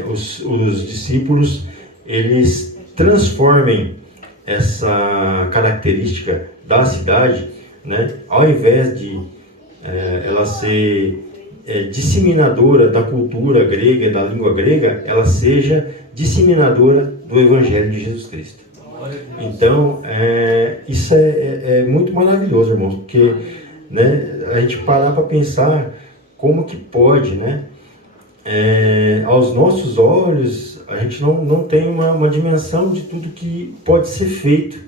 os discípulos eles transformem essa característica da cidade, né, ao invés de ela ser disseminadora da cultura grega, da língua grega, ela seja disseminadora do Evangelho de Jesus Cristo. Então, isso é muito maravilhoso, irmãos, porque, né, a gente parar para pensar como que pode, né, aos nossos olhos, a gente não tem uma dimensão de tudo que pode ser feito,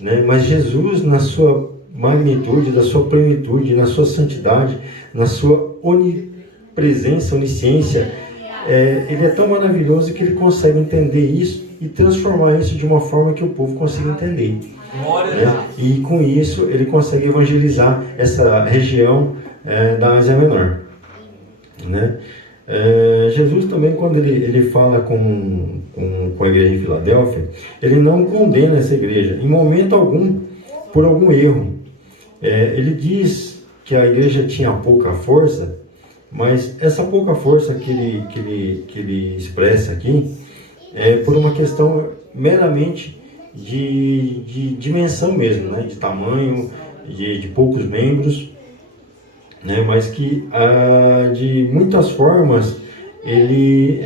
né, mas Jesus, na sua magnitude, da sua plenitude, na sua santidade, na sua onipresença, onisciência, ele é tão maravilhoso que ele consegue entender isso e transformar isso de uma forma que o povo consiga entender. Né? E com isso ele consegue evangelizar essa região da Ásia Menor. Né? Jesus também, quando ele fala com a igreja de Filadélfia, ele não condena essa igreja em momento algum por algum erro. Ele diz que a igreja tinha pouca força, mas essa pouca força que ele expressa aqui é por uma questão meramente de dimensão mesmo, né? De tamanho, de poucos membros, né? Mas que de muitas formas ele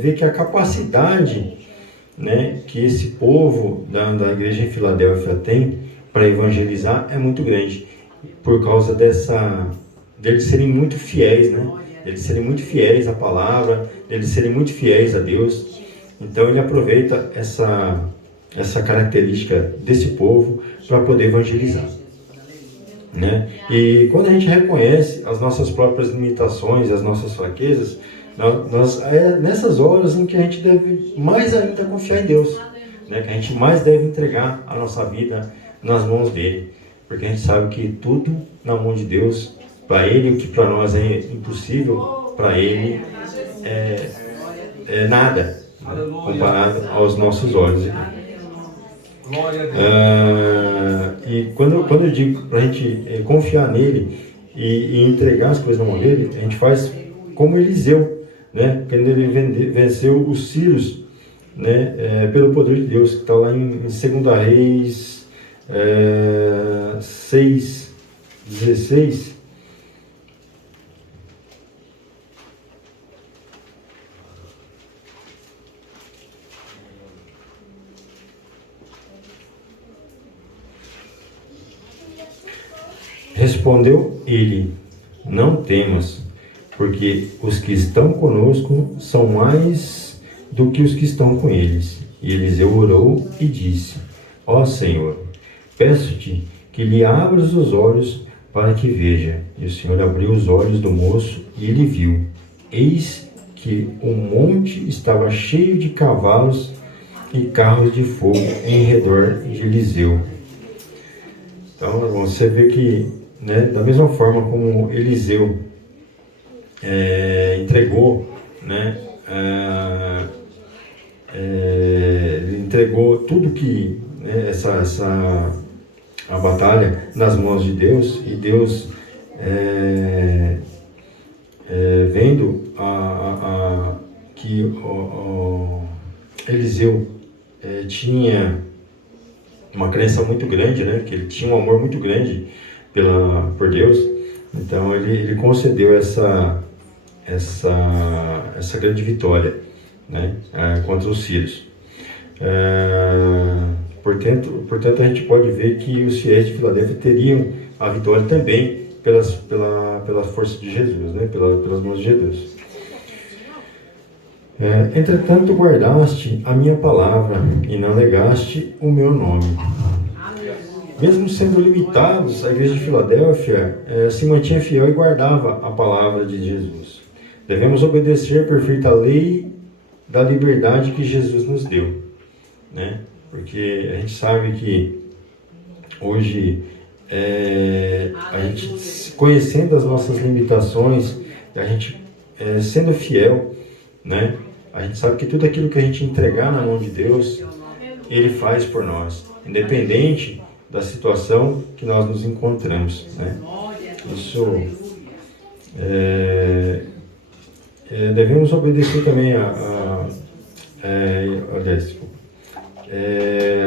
vê que a capacidade, né, que esse povo da igreja em Filadélfia tem para evangelizar é muito grande, por causa deles serem muito fiéis, né? Eles serem muito fiéis à palavra, eles serem muito fiéis a Deus. Então ele aproveita essa característica desse povo para poder evangelizar, né? E quando a gente reconhece as nossas próprias limitações, as nossas fraquezas, nessas horas em que a gente deve mais ainda confiar em Deus, né? Que a gente mais deve entregar a nossa vida nas mãos dele, porque a gente sabe que tudo na mão de Deus, para ele, o que para nós é impossível, para ele é nada, né, comparado aos nossos olhos. E quando eu digo para a gente confiar nele e entregar as coisas na mão dele, a gente faz como Eliseu, né, quando ele venceu os sírios, né, pelo poder de Deus, que está lá em 2 Reis 6:16. Respondeu ele: não temas, porque os que estão conosco são mais do que os que estão com eles. E Eliseu orou e disse: ó Senhor, peço-te que lhe abras os olhos para que veja. E o Senhor abriu os olhos do moço e ele viu. Eis que o monte estava cheio de cavalos e carros de fogo em redor de Eliseu. Então, você vê que, né, da mesma forma como Eliseu entregou, né, ele entregou tudo que, né, a batalha nas mãos de Deus, e Deus vendo que Eliseu tinha uma crença muito grande, né, que ele tinha um amor muito grande por Deus, então ele concedeu essa grande vitória, né, contra os sírios. Portanto, a gente pode ver que os fiéis de Filadélfia teriam a vitória também pela força de Jesus, né? Pelas mãos de Jesus. Entretanto, guardaste a minha palavra e não negaste o meu nome. Mesmo sendo limitados, a igreja de Filadélfia se mantinha fiel e guardava a palavra de Jesus. Devemos obedecer a perfeita lei da liberdade que Jesus nos deu, né? Porque a gente sabe que hoje, a gente conhecendo as nossas limitações, a gente sendo fiel, né? A gente sabe que tudo aquilo que a gente entregar na mão de Deus, Ele faz por nós, independente da situação que nós nos encontramos, né? Isso, devemos obedecer também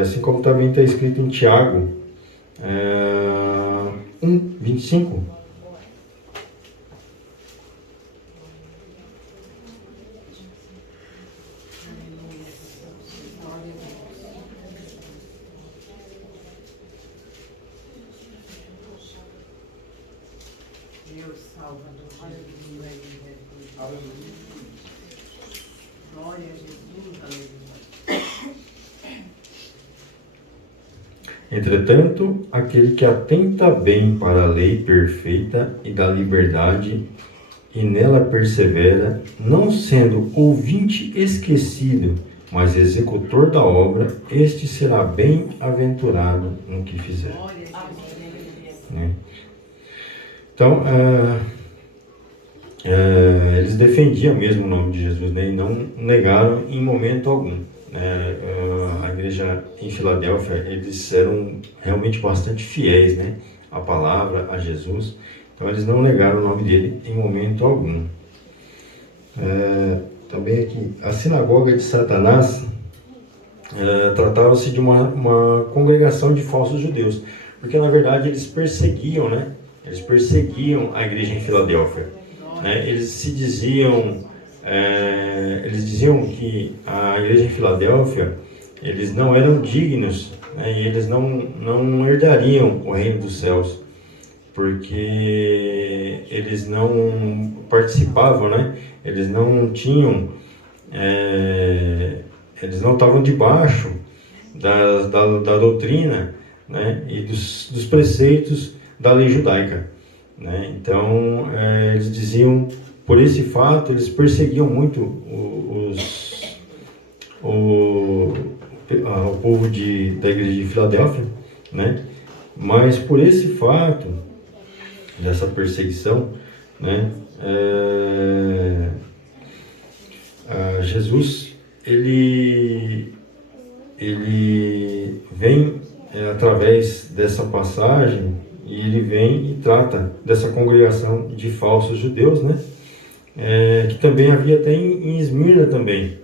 assim como também está escrito em Tiago 1:25. Deus Salvador, aleluia, aleluia. Glória a Jesus, aleluia. Entretanto, aquele que atenta bem para a lei perfeita e da liberdade e nela persevera, não sendo ouvinte esquecido, mas executor da obra, este será bem-aventurado no que fizer. Né? Então, eles defendiam mesmo o nome de Jesus, né? E não negaram em momento algum. A igreja em Filadélfia, eles eram realmente bastante fiéis, né? À palavra, a Jesus. Então, eles não negaram o nome dele em momento algum. Também aqui, a sinagoga de Satanás tratava-se de uma congregação de falsos judeus, porque na verdade eles perseguiam, né? Eles perseguiam a igreja em Filadélfia, né? Eles diziam que a igreja em Filadélfia, eles não eram dignos, né? E eles não herdariam o reino dos céus, porque eles não participavam, né? Eles não tinham, eles não estavam debaixo da doutrina, né? E dos preceitos da lei judaica, né? Então, eles diziam, por esse fato, eles perseguiam muito o povo da igreja de Filadélfia, né? Mas por esse fato, dessa perseguição, né? Jesus, ele vem através dessa passagem, e ele vem e trata dessa congregação de falsos judeus, né? Que também havia até em Esmirna também,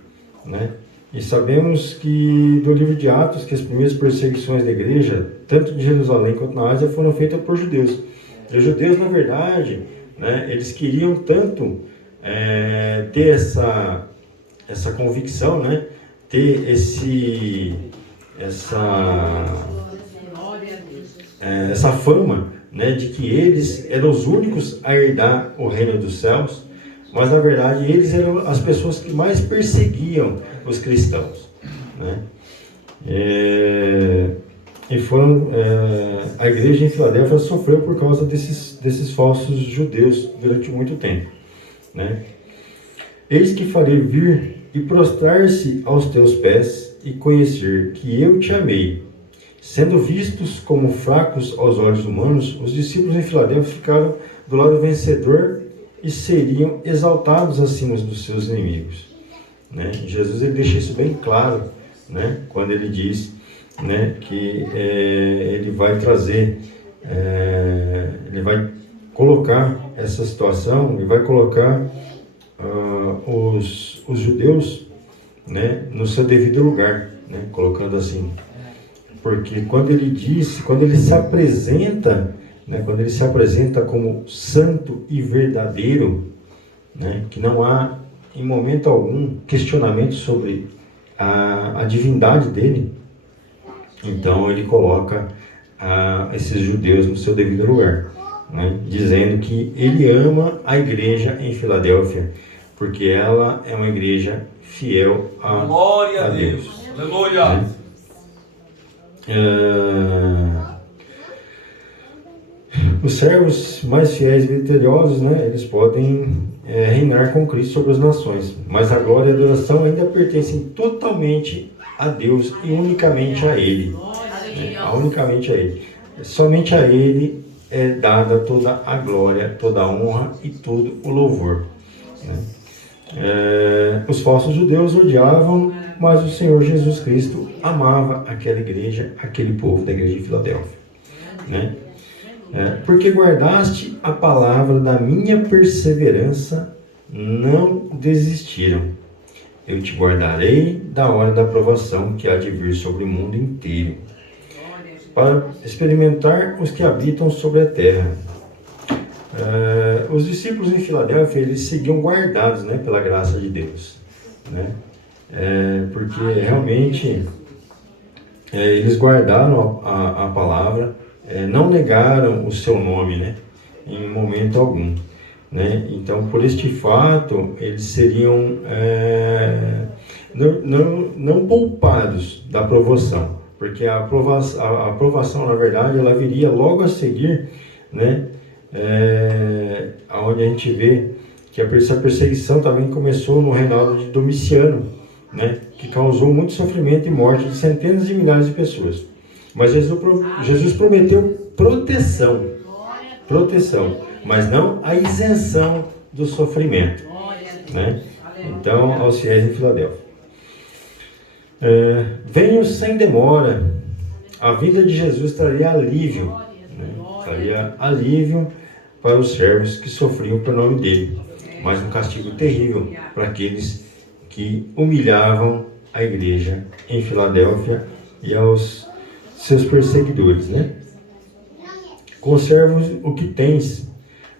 né? E sabemos que do livro de Atos, que as primeiras perseguições da igreja, tanto de Jerusalém quanto na Ásia, foram feitas por judeus. E os judeus, na verdade, né, eles queriam tanto ter essa convicção, né? Ter essa fama, né, de que eles eram os únicos a herdar o reino dos céus, mas na verdade eles eram as pessoas que mais perseguiam os cristãos, né? E foram, a igreja em Filadélfia sofreu por causa desses falsos judeus durante muito tempo, né? Eis que farei vir e prostrar-se aos teus pés e conhecer que eu te amei. Sendo vistos como fracos aos olhos humanos, os discípulos em Filadélfia ficaram do lado vencedor e seriam exaltados acima dos seus inimigos, né? Jesus, ele deixa isso bem claro, né? Quando ele diz, né, que ele vai trazer, ele vai colocar essa situação e vai colocar os judeus, né, no seu devido lugar, né? Colocando assim. Porque quando ele se apresenta, né, quando ele se apresenta como santo e verdadeiro, né, que não há em momento algum questionamento sobre a divindade dele, então ele coloca esses judeus no seu devido lugar, né? Dizendo que ele ama a igreja em Filadélfia, porque ela é uma igreja fiel Glória a Deus. Aleluia. Os servos mais fiéis e vitoriosos, né, eles podem reinar com Cristo sobre as nações, mas a glória e a adoração ainda pertencem totalmente a Deus e unicamente a Ele. Unicamente a Ele. Somente a Ele é dada toda a glória, toda a honra e todo o louvor, né? Os falsos judeus odiavam, mas o Senhor Jesus Cristo amava aquela igreja, aquele povo da igreja de Filadélfia, né? Porque guardaste a palavra da minha perseverança, não desistiram. Eu te guardarei da hora da provação que há de vir sobre o mundo inteiro, para experimentar os que habitam sobre a terra. Os discípulos em Filadélfia, eles seguiam guardados, né, pela graça de Deus, né? Porque realmente eles guardaram a palavra, não negaram o seu nome, né, em momento algum, né? Então, por este fato, eles seriam não poupados da provação, porque a aprovação, na verdade, ela viria logo a seguir, né? Onde a gente vê que essa perseguição também começou no reinado de Domiciano, né? Que causou muito sofrimento e morte de centenas de milhares de pessoas. Mas Jesus prometeu proteção, mas não a isenção do sofrimento, né? Então, aos fiéis em Filadélfia, venho sem demora. A vida de Jesus traria alívio, né? Traria alívio para os servos que sofriam pelo nome dele, mas um castigo terrível para aqueles que humilhavam a igreja em Filadélfia e aos seus perseguidores, né? Conserva o que tens,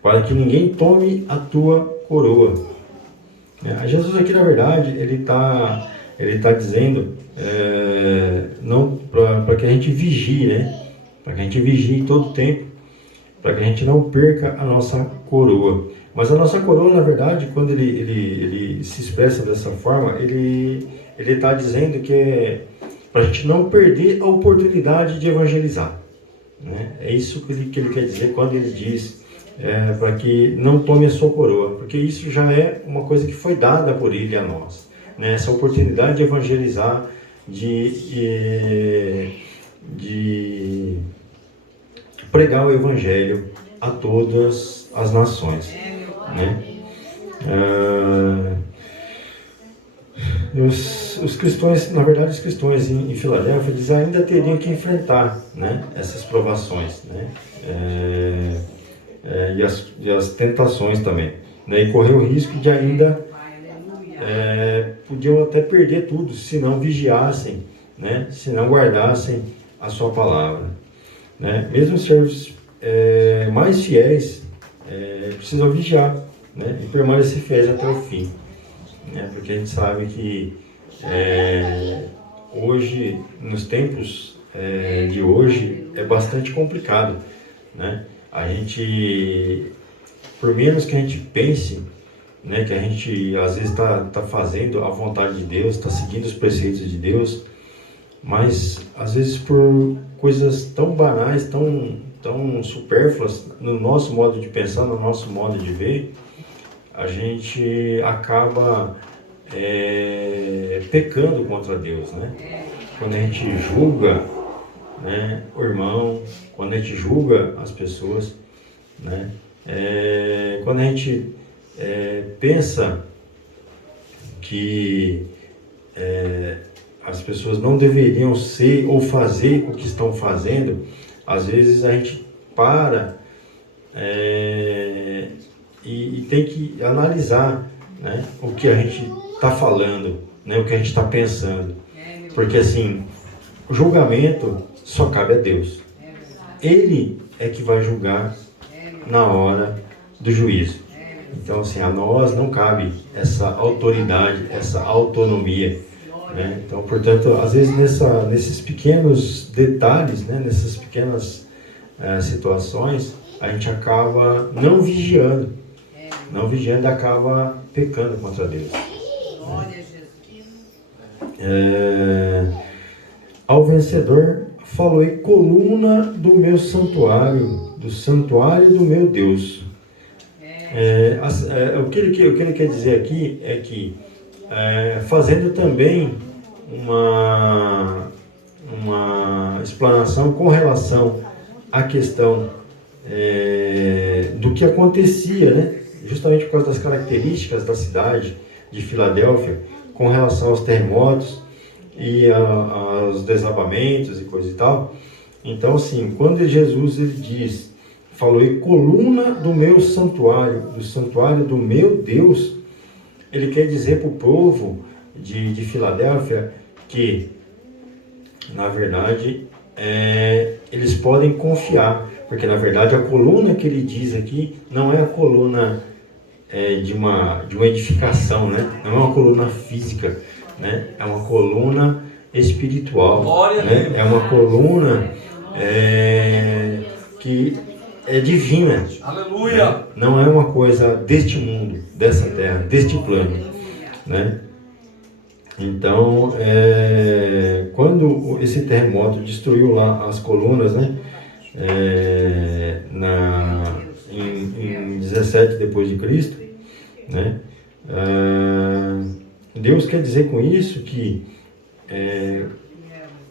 para que ninguém tome a tua coroa. Jesus aqui, na verdade, ele tá dizendo não para que a gente vigie, né? Para que a gente vigie todo o tempo, para que a gente não perca a nossa coroa. Mas a nossa coroa, na verdade, quando ele se expressa dessa forma, ele está dizendo que é para a gente não perder a oportunidade de evangelizar, né? É isso que ele quer dizer quando ele diz para que não tome a sua coroa, porque isso já é uma coisa que foi dada por ele a nós, né? Essa oportunidade de evangelizar, de pregar o evangelho a todas as nações, né? Os cristãos, na verdade, os cristãos em Filadélfia, eles ainda teriam que enfrentar, né, essas provações, né? E as tentações também, né? E correr o risco de ainda podiam até perder tudo se não vigiassem, né? Se não guardassem a sua palavra, né? Mesmo os servos mais fiéis precisam vigiar, né? E permanecer fiéis até o fim, né? Porque a gente sabe que hoje, nos tempos de hoje, é bastante complicado, né? A gente, por menos que a gente pense, né, que a gente às vezes está fazendo a vontade de Deus, está seguindo os preceitos de Deus, mas às vezes por coisas tão banais, tão supérfluas no nosso modo de pensar, no nosso modo de ver, a gente acaba pecando contra Deus, né? Quando a gente julga, né, o irmão, quando a gente julga as pessoas, né? Quando a gente pensa que as pessoas não deveriam ser ou fazer o que estão fazendo, às vezes a gente para e tem que analisar, né, o que a gente está falando, né, o que a gente está pensando, porque assim, o julgamento só cabe a Deus. Ele é que vai julgar na hora do juízo. Então, assim, a nós não cabe essa autoridade, essa autonomia, né? Então, portanto, às vezes nesses pequenos detalhes, né, nessas pequenas situações, a gente acaba não vigiando e acaba pecando contra Deus. Ao vencedor falei coluna do meu santuário, do santuário do meu Deus. O que ele quer dizer aqui é que, fazendo também uma explanação com relação à questão do que acontecia, né? Justamente por causa das características da cidade de Filadélfia, com relação aos terremotos e aos desabamentos e coisa e tal. Então, assim, quando Jesus ele diz, falou coluna do meu santuário, do santuário do meu Deus, ele quer dizer para o povo de Filadélfia que, na verdade, eles podem confiar, porque na verdade a coluna que ele diz aqui não é a coluna de uma edificação, né? Não é uma coluna física, né? É uma coluna espiritual, né? É uma coluna que é divina. Aleluia! Né? Não é uma coisa deste mundo, dessa terra, deste plano, né? Então, quando esse terremoto destruiu lá as colunas, né? Em 17 depois de Cristo, né? Deus quer dizer com isso que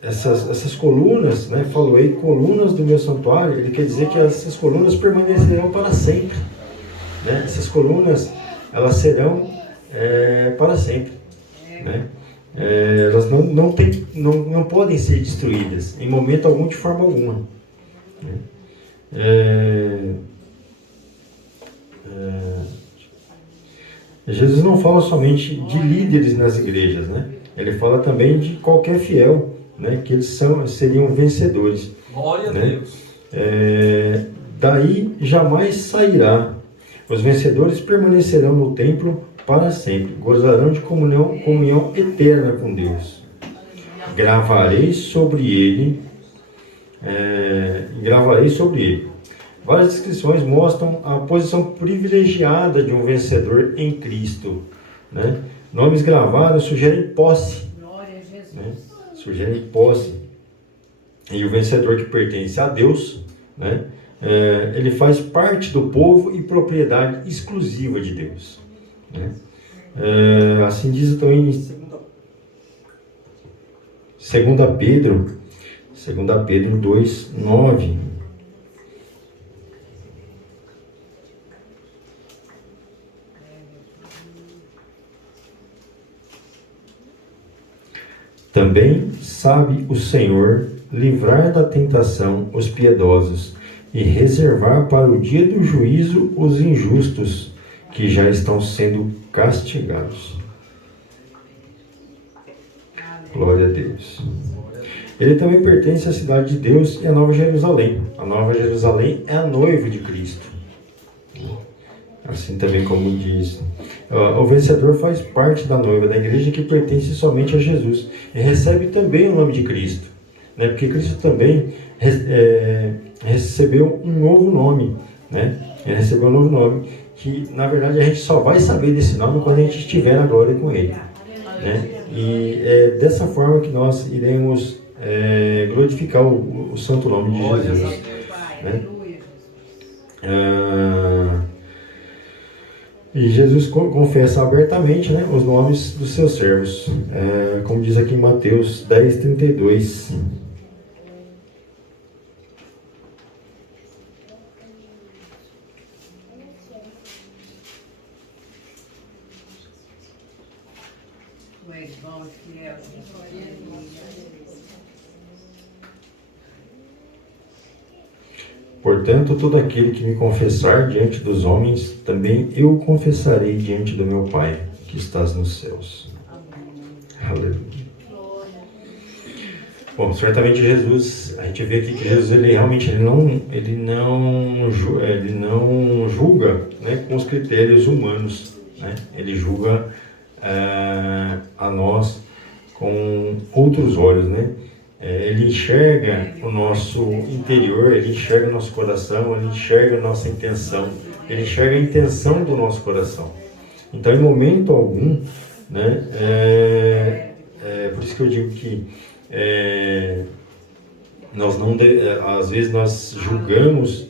essas colunas, né? Falou aí colunas do meu santuário. Ele quer dizer que essas colunas permanecerão para sempre, né? Essas colunas elas serão para sempre, né? Elas não podem ser destruídas em momento algum, de forma alguma, né? Jesus não fala somente de líderes nas igrejas, né? Ele fala também de qualquer fiel, né? Que eles seriam vencedores. Glória a né? Deus. Daí jamais sairá. Os vencedores permanecerão no templo para sempre, gozarão de comunhão eterna com Deus. Gravarei sobre ele. Várias descrições mostram a posição privilegiada de um vencedor em Cristo, né? Nomes gravados sugerem posse, né? Sugerem posse. E o vencedor que pertence a Deus, né? Ele faz parte do povo e propriedade exclusiva de Deus, né? Assim diz também em 2 Pedro 2:9. Também sabe o Senhor livrar da tentação os piedosos e reservar para o dia do juízo os injustos, que já estão sendo castigados. Glória a Deus. Ele também pertence à cidade de Deus e à Nova Jerusalém. A Nova Jerusalém é a noiva de Cristo. Assim também como diz. O vencedor faz parte da noiva da igreja, que pertence somente a Jesus. E recebe também o nome de Cristo, né? Porque Cristo também recebeu um novo nome, né? Ele recebeu um novo nome, que na verdade a gente só vai saber desse nome quando a gente estiver na glória com Ele, né? E é dessa forma que nós iremos glorificar o santo nome de Jesus, né? E Jesus confessa abertamente, né, os nomes dos seus servos, como diz aqui em Mateus 10:32. Portanto, todo aquele que me confessar diante dos homens, também eu confessarei diante do meu Pai, que estás nos céus. Aleluia. Bom, certamente Jesus, a gente vê aqui que Jesus, ele realmente não julga, né, com os critérios humanos, né? Ele julga a nós com outros olhos, né? Ele enxerga o nosso interior, ele enxerga o nosso coração, ele enxerga a nossa intenção, ele enxerga a intenção do nosso coração. Então, em momento algum, né, por isso que eu digo que nós não, às vezes nós julgamos,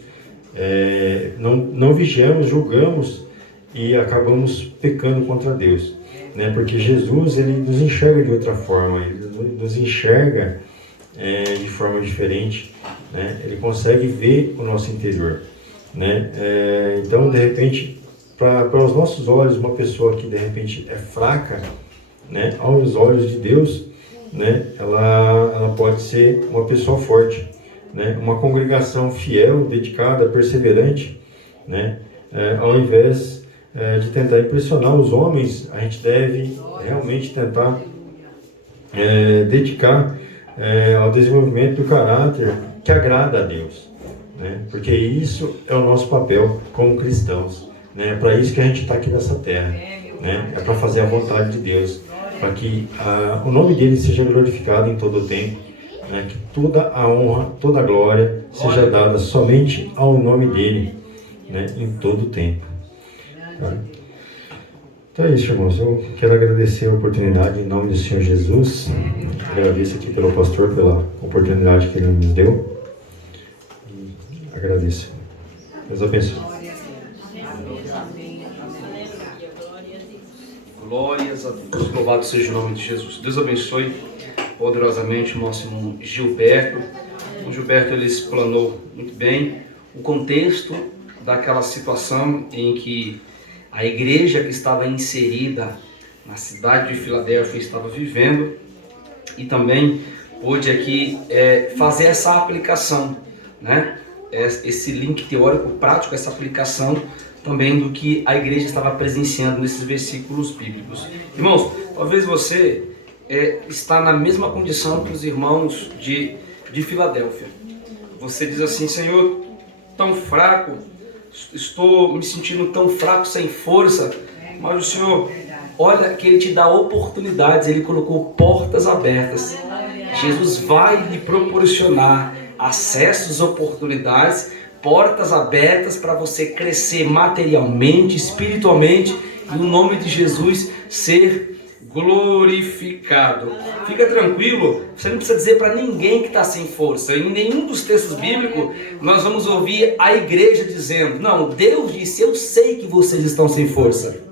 não vigiamos, julgamos e acabamos pecando contra Deus, né? Porque Jesus, ele nos enxerga de outra forma, ele nos enxerga de forma diferente, né? Ele consegue ver o nosso interior, né? Então, de repente, para os nossos olhos, uma pessoa que de repente é fraca, né, aos olhos de Deus, né, ela pode ser uma pessoa forte, né? Uma congregação fiel, dedicada, perseverante, né? Ao invés de tentar impressionar os homens, a gente deve realmente tentar dedicar ao desenvolvimento do caráter que agrada a Deus, né? Porque isso é o nosso papel como cristãos, né? É para isso que a gente está aqui nessa terra, né? É para fazer a vontade de Deus, para que o nome dele seja glorificado em todo o tempo, né? Que toda a honra, toda a glória seja dada somente ao nome dele, né? Em todo o tempo. Tá? Então é isso, irmãos. Eu quero agradecer a oportunidade em nome do Senhor Jesus. Agradeço aqui pelo pastor pela oportunidade que ele nos deu. E agradeço. Deus abençoe. Glórias a Deus. Louvado seja o nome de Jesus. Deus abençoe poderosamente o nosso irmão Gilberto. O Gilberto, ele explanou muito bem o contexto daquela situação em que a igreja que estava inserida na cidade de Filadélfia estava vivendo, e também pôde aqui fazer essa aplicação, né? Esse link teórico prático, essa aplicação também do que a igreja estava presenciando nesses versículos bíblicos. Irmãos, talvez você está na mesma condição que os irmãos de Filadélfia. Você diz assim: Senhor, tão fraco, estou me sentindo tão fraco, sem força, mas o Senhor, olha que Ele te dá oportunidades, Ele colocou portas abertas. Jesus vai lhe proporcionar acessos, oportunidades, portas abertas para você crescer materialmente, espiritualmente, e no nome de Jesus ser glorificado. Fica tranquilo, você não precisa dizer para ninguém que está sem força. Em nenhum dos textos bíblicos nós vamos ouvir a igreja dizendo: não, Deus disse, eu sei que vocês estão sem força,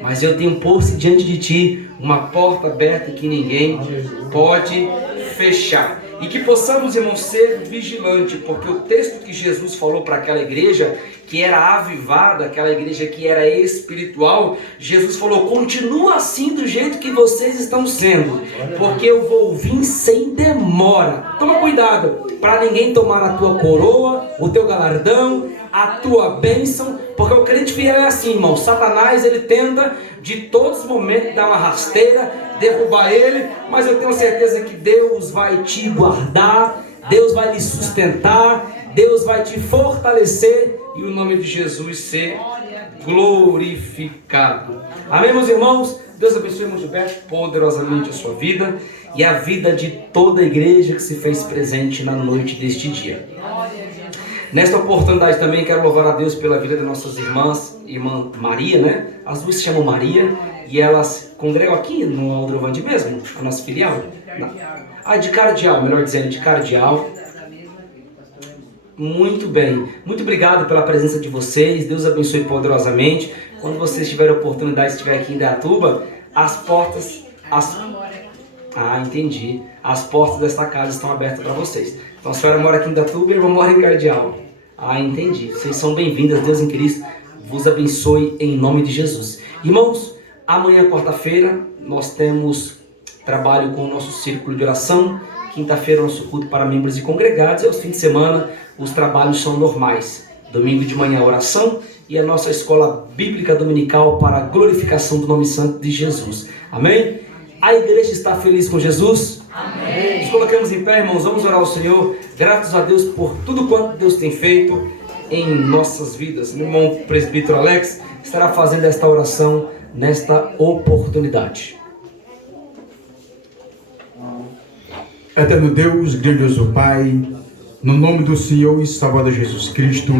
mas eu tenho posto diante de ti uma porta aberta que ninguém pode fechar. E que possamos, irmãos, ser vigilantes, porque o texto que Jesus falou para aquela igreja que era avivada, aquela igreja que era espiritual, Jesus falou: continua assim do jeito que vocês estão sendo, porque eu vou vir sem demora. Toma cuidado para ninguém tomar a tua coroa, o teu galardão, a tua bênção, porque o crente fiel é assim, irmão. Satanás, ele tenta de todos os momentos dar uma rasteira, derrubar ele, mas eu tenho certeza que Deus vai te guardar, Deus vai lhe sustentar, Deus vai te fortalecer, e o nome de Jesus ser glorificado. Amém, meus irmãos? Deus abençoe, irmão Gilberto, poderosamente a sua vida e a vida de toda a igreja que se fez presente na noite deste dia. Nesta oportunidade também quero louvar a Deus pela vida das nossas irmãs, irmã Maria, né? As duas se chamam Maria e elas congregam aqui no Aldrovandi mesmo, a nossa filial. De Cardeal, melhor dizendo, de Cardeal. Muito bem, muito obrigado pela presença de vocês, Deus abençoe poderosamente. Quando vocês tiverem a oportunidade, se estiver aqui em Indaiatuba, as portas... entendi. As portas desta casa estão abertas para vocês. Então a senhora mora aqui em Indaiatuba e a irmã mora em Cardeal. Entendi. Vocês são bem-vindas, Deus em Cristo vos abençoe em nome de Jesus. Irmãos, amanhã, quarta-feira, nós temos trabalho com o nosso círculo de oração. Quinta-feira, nosso culto para membros e congregados. E aos fins de semana, os trabalhos são normais. Domingo de manhã, oração. E a nossa escola bíblica dominical para a glorificação do nome santo de Jesus. Amém? A igreja está feliz com Jesus? Amém. Nos colocamos em pé, irmãos. Vamos orar ao Senhor. Gratos a Deus por tudo quanto Deus tem feito em nossas vidas. Meu irmão presbítero Alex estará fazendo esta oração nesta oportunidade. Eterno Deus, grandioso Pai, no nome do Senhor e Salvador Jesus Cristo,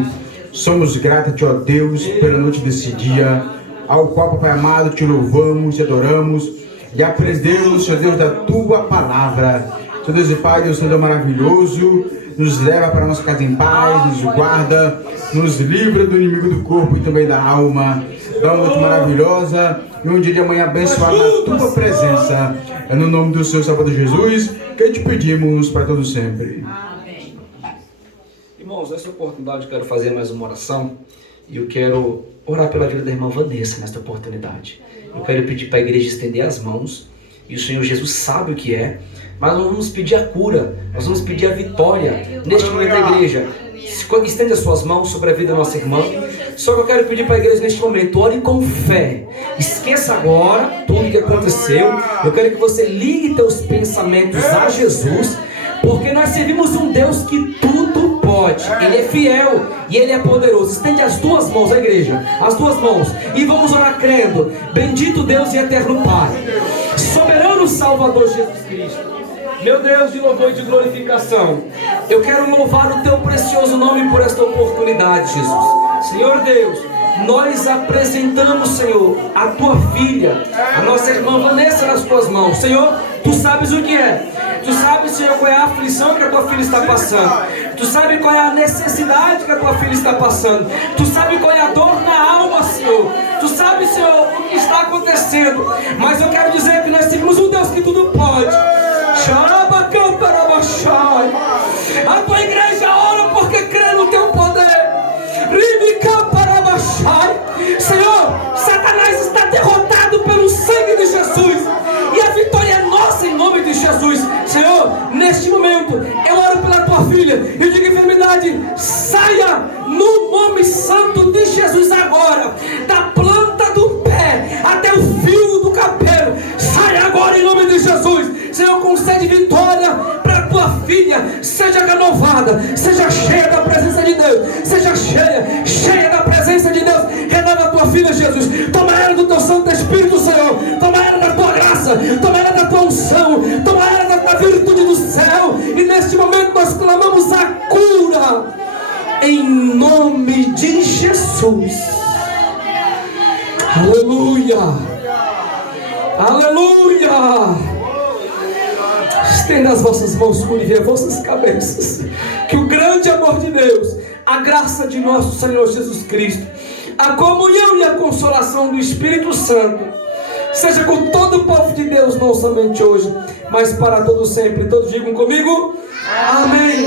somos gratos a Ti, ó Deus, pela noite desse dia, ao qual, Papai amado, Te louvamos, Te adoramos e aprendemos, Senhor Deus, da Tua palavra. Senhor Deus e Pai, Deus Santo maravilhoso, nos leva para a nossa casa em paz, nos guarda, nos livra do inimigo do corpo e também da alma. Dá uma noite maravilhosa e um dia de amanhã abençoado na Tua presença. É no nome do Senhor Salvador Jesus que te pedimos para todo sempre. Irmãos, nessa oportunidade eu quero fazer mais uma oração e eu quero orar pela vida da irmã Vanessa nesta oportunidade. Eu quero pedir para a igreja estender as mãos e o Senhor Jesus sabe o que é, mas nós vamos pedir a cura, nós vamos pedir a vitória neste momento da igreja. Estende as suas mãos sobre a vida da nossa irmã. Só que eu quero pedir para a igreja neste momento, ore com fé. Esqueça agora tudo o que aconteceu. Eu quero que você ligue teus pensamentos a Jesus, porque nós servimos um Deus que tudo pode. Ele é fiel e Ele é poderoso. Estende as duas mãos à igreja, as duas mãos, e vamos orar crendo. Bendito Deus e eterno Pai, soberano Salvador Jesus Cristo, meu Deus de louvor e de glorificação, eu quero louvar o Teu precioso nome por esta oportunidade, Jesus. Senhor Deus, nós apresentamos, Senhor, a Tua filha, a nossa irmã Vanessa nas Tuas mãos. Senhor, Tu sabes o que é. Tu sabes, Senhor, qual é a aflição que a Tua filha está passando. Tu sabes qual é a necessidade que a Tua filha está passando. Tu sabes qual é a dor na alma, Senhor. Tu sabes, Senhor, o que está acontecendo. Mas eu quero dizer que nós temos um Deus que tudo pode. A Tua igreja ora porque crê no Teu poder. Senhor, Satanás está derrotado pelo sangue de Jesus e a vitória é nossa em nome de Jesus. Senhor, neste momento eu oro pela Tua filha e digo: enfermidade, saia no nome santo de Jesus agora, da planta do pé até o fio do cabelo. Saia agora em nome de Jesus. Senhor, concede vitória para a Tua filha. Seja renovada, seja cheia da presença de Deus, seja cheia da presença de Deus. Renova a Tua filha, Jesus. Toma ela do Teu Santo Espírito, Senhor. Toma ela da Tua graça, toma ela da Tua unção, toma ela da Tua virtude do céu. E neste momento nós clamamos a cura em nome de Jesus. Aleluia, aleluia. Estenda as vossas mãos, curve as vossas cabeças. Que o grande amor de Deus, a graça de nosso Senhor Jesus Cristo, a comunhão e a consolação do Espírito Santo seja com todo o povo de Deus, não somente hoje, mas para todo sempre. Todos digam comigo: amém.